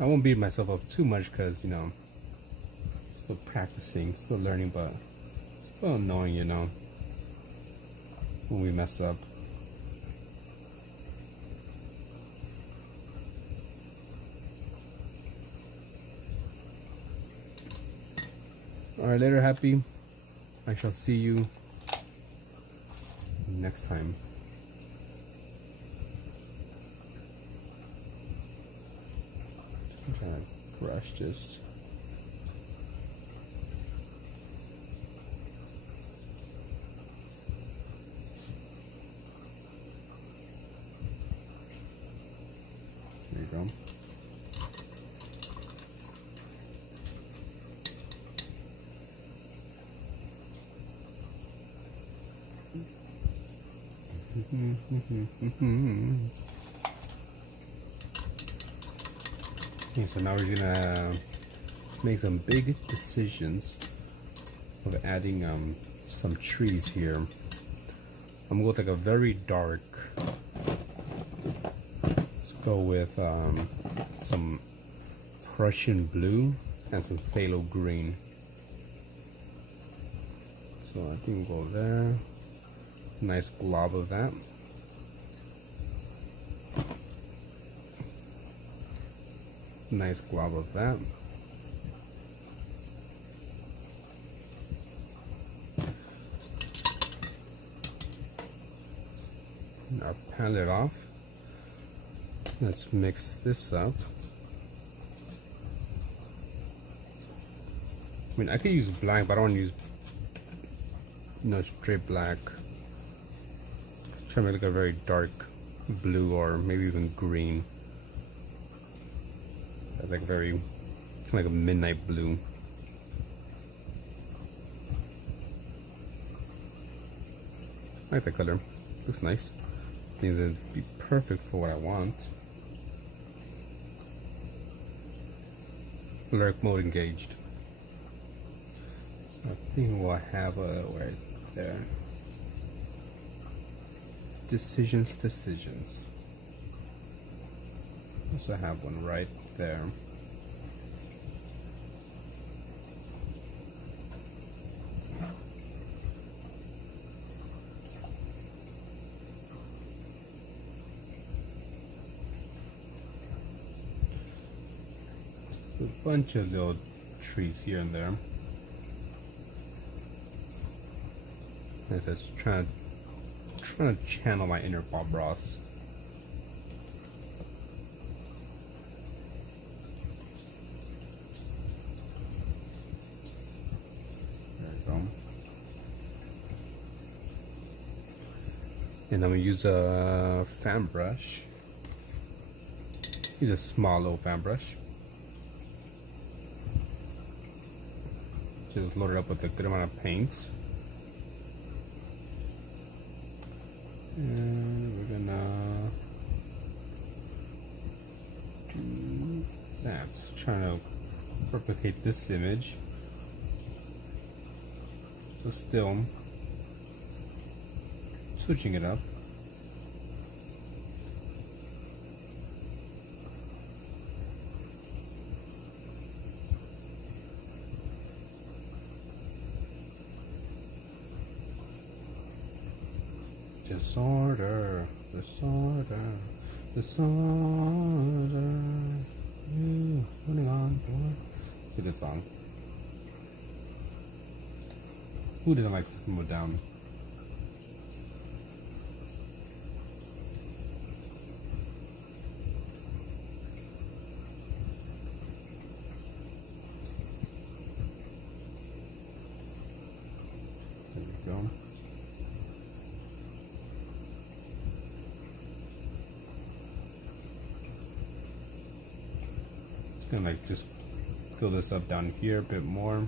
I won't beat myself up too much because, still practicing, still learning, but still annoying, when we mess up. Alright, later, Happy. I shall see you next time. I'm trying to brush this. There you go. Okay, so now we're gonna make some big decisions of adding some trees here. I'm gonna go with like a very dark. Let's go with some Prussian blue and some phthalo green. So I think we'll go there. Nice glob of that. Nice glob of that. Now pan it off. Let's mix this up. I mean, I could use black, but I don't want to use straight black. Try to make like a very dark blue or maybe even green. That's like very kind of like a midnight blue. I like that color. Looks nice. Means it'd be perfect for what I want. Lurk mode engaged. I think we'll have a right there. Decisions. Also have one right there. A bunch of little trees here and there. As I was trying to channel my inner Bob Ross. There we go. And I'm gonna use a fan brush. Use a small little fan brush. Just load it up with a good amount of paints. And we're gonna do that. Trying to replicate this image. So still switching it up. Disorder, you running on board. It's a good song. Who doesn't like System of a Down? There we go. Gonna like just fill this up down here a bit more.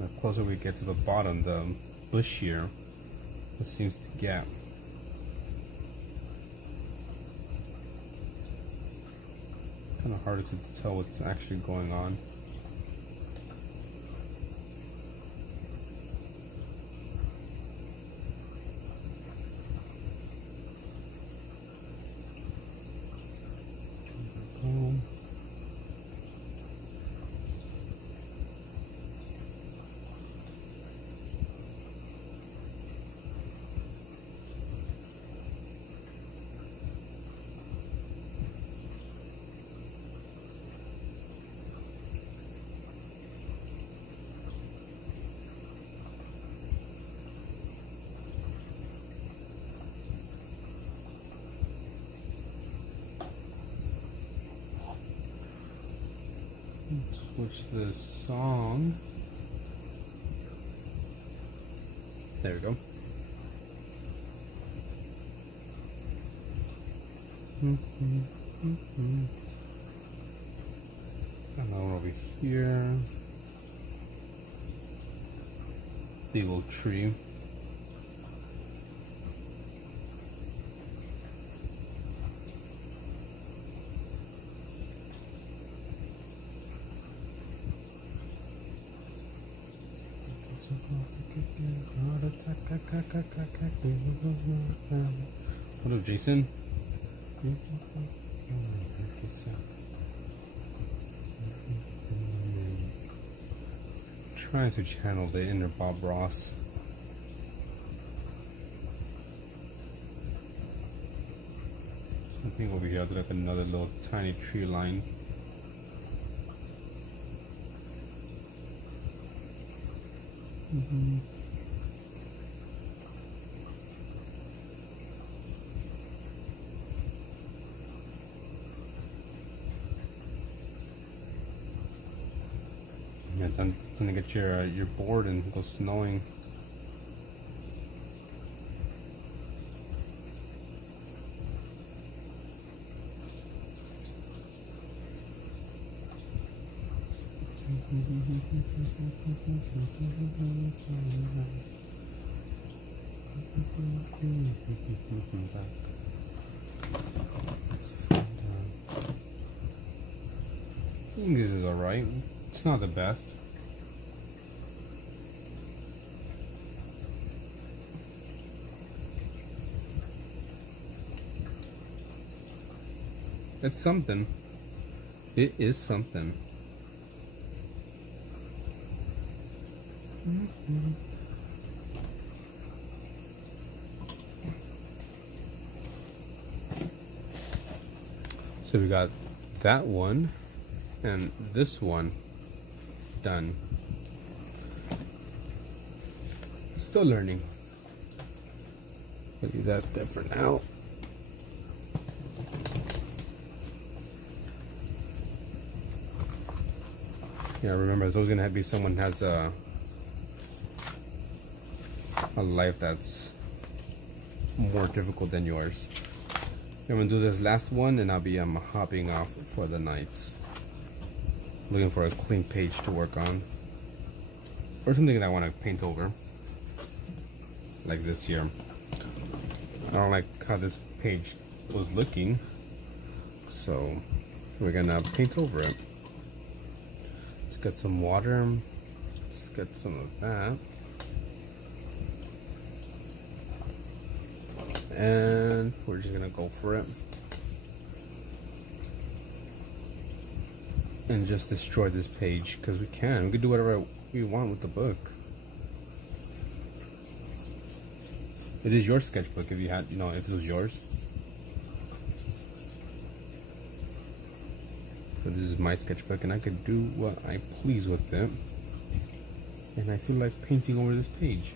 The closer we get to the bottom, the bushier it seems to get. Kind of harder to tell what's actually going on. Switch this song. There we go. Another one over here. Big old tree. What up, Jason? Trying to channel the inner Bob Ross. Something over here, like another little tiny tree line. Yeah, don't get your board and go snowing. I think this is alright. It's not the best. It's something. It is something. So we got that one and this one done. Still learning. I'll leave that there for now. Yeah, remember, there's always gonna be someone who has a life that's more difficult than yours. I'm gonna do this last one and I'll be hopping off for the night. Looking for a clean page to work on. Or something that I want to paint over. Like this here. I don't like how this page was looking. So we're gonna paint over it. Let's get some water. Let's get some of that. And we're just gonna go for it and just destroy this page because we can do whatever we want with the book. It is your sketchbook if you had, you know, if this was yours. But this is my sketchbook and I could do what I please with it. And I feel like painting over this page.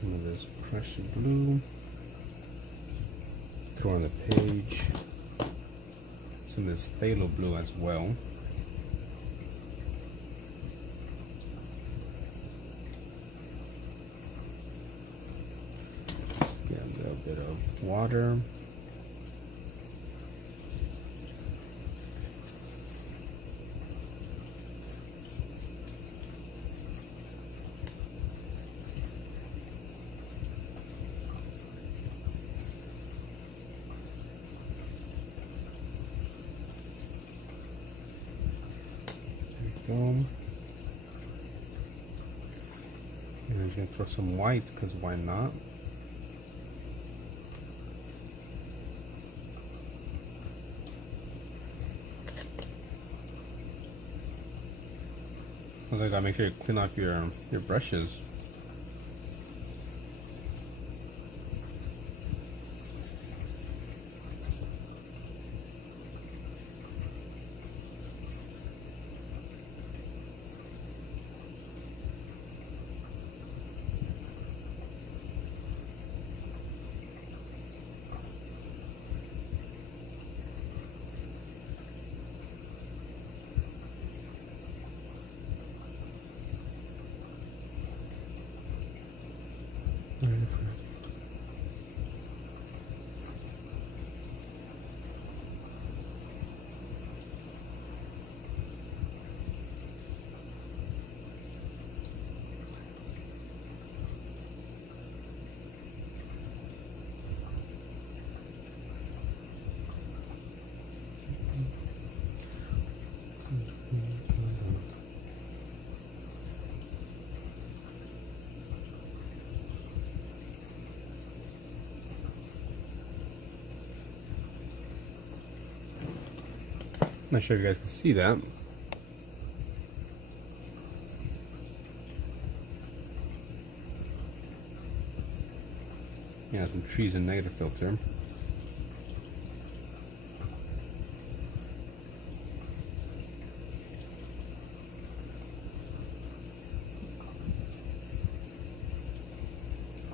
Some of this pressure blue. Throw on the page. Some of this phthalo blue as well. Let's get a little bit of water. go. And I'm just gonna throw some white, because why not? Also, gotta make sure you clean off your brushes. Not sure if you guys can see that. Yeah, some trees and negative filter.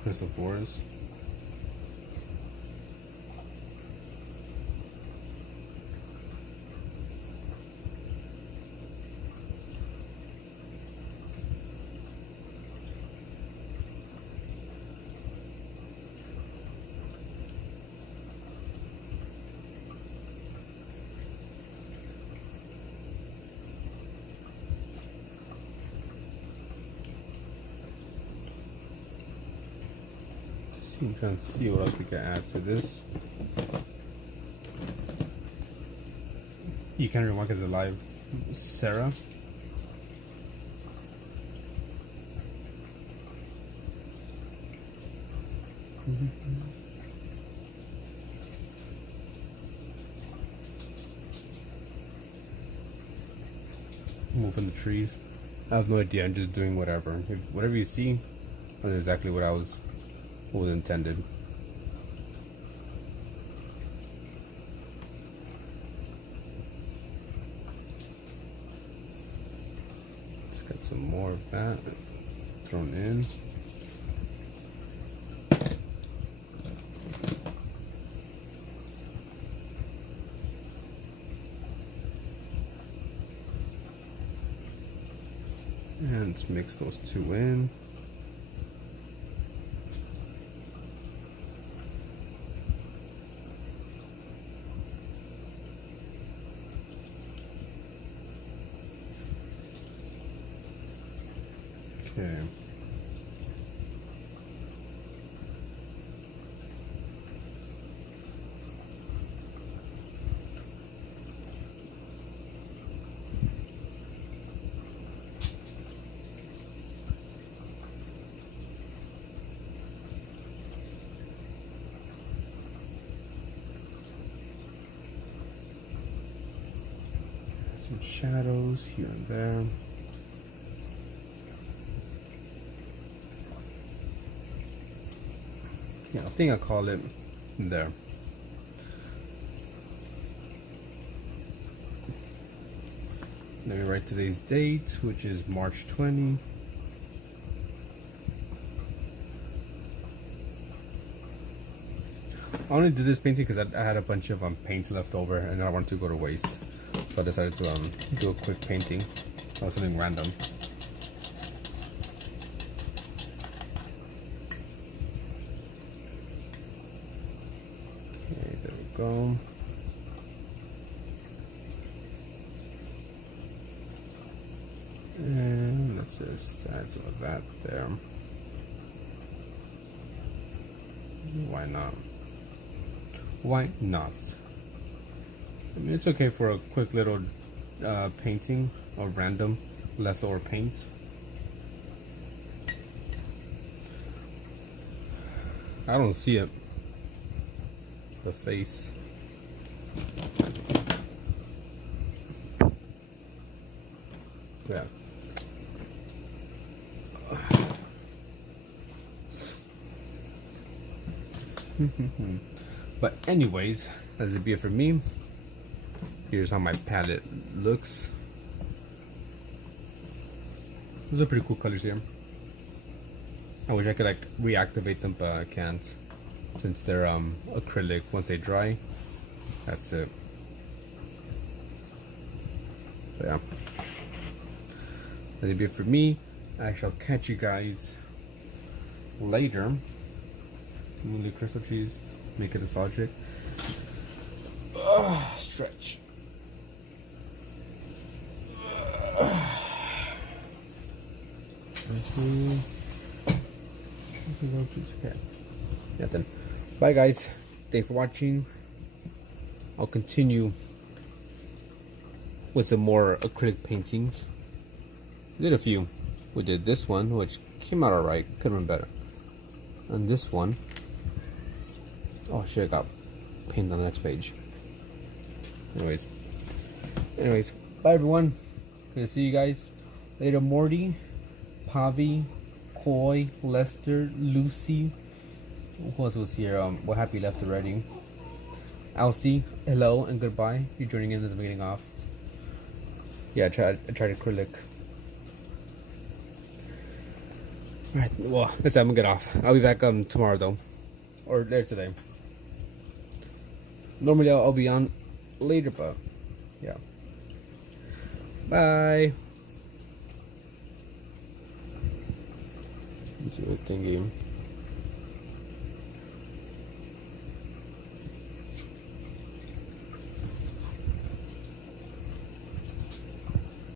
Crystal forest. I'm trying to see what else we can add to this. You can remark as a live Sarah. Moving the trees. I have no idea. I'm just doing whatever. Whatever you see, that's exactly what was intended. Let's get some more of that thrown in. And let's mix those two in. Okay. Some shadows here and there. Yeah, I think I'll call it there. Let me write today's date, which is March 20. I only did this painting because I had a bunch of paint left over and I wanted to go to waste. So I decided to do a quick painting of something random. Okay, there we go. And let's just add some of that there. Why not? Why not? I mean, it's okay for a quick little painting. of random leftover paints. I don't see it. The face. Yeah. But anyways, that's a bit for me. Here's how my palette looks. Those are pretty cool colors here. I wish I could like reactivate them, but I can't, since they're acrylic. Once they dry, that's it. But yeah, that'll be it for me. I shall catch you guys later. Really crystal cheese, make it nostalgic. Stretch. Okay. Yeah, then. Bye, guys. Thanks for watching. I'll continue with some more acrylic paintings. We did a few. We did this one, which came out alright. Could have been better. And this one. Oh shit! I got paint on the next page. Anyways, bye everyone. Gonna see you guys later. Morty, Pavi, Koi, Lester, Lucy. Who else was here? What happy left already? Elsie, hello and goodbye. You're joining in as I'm getting off. Yeah, I tried acrylic. Alright, well, that's it. I'm gonna get off. I'll be back tomorrow though, or later today. Normally I'll be on later, but yeah. Bye. Let's see what thingy.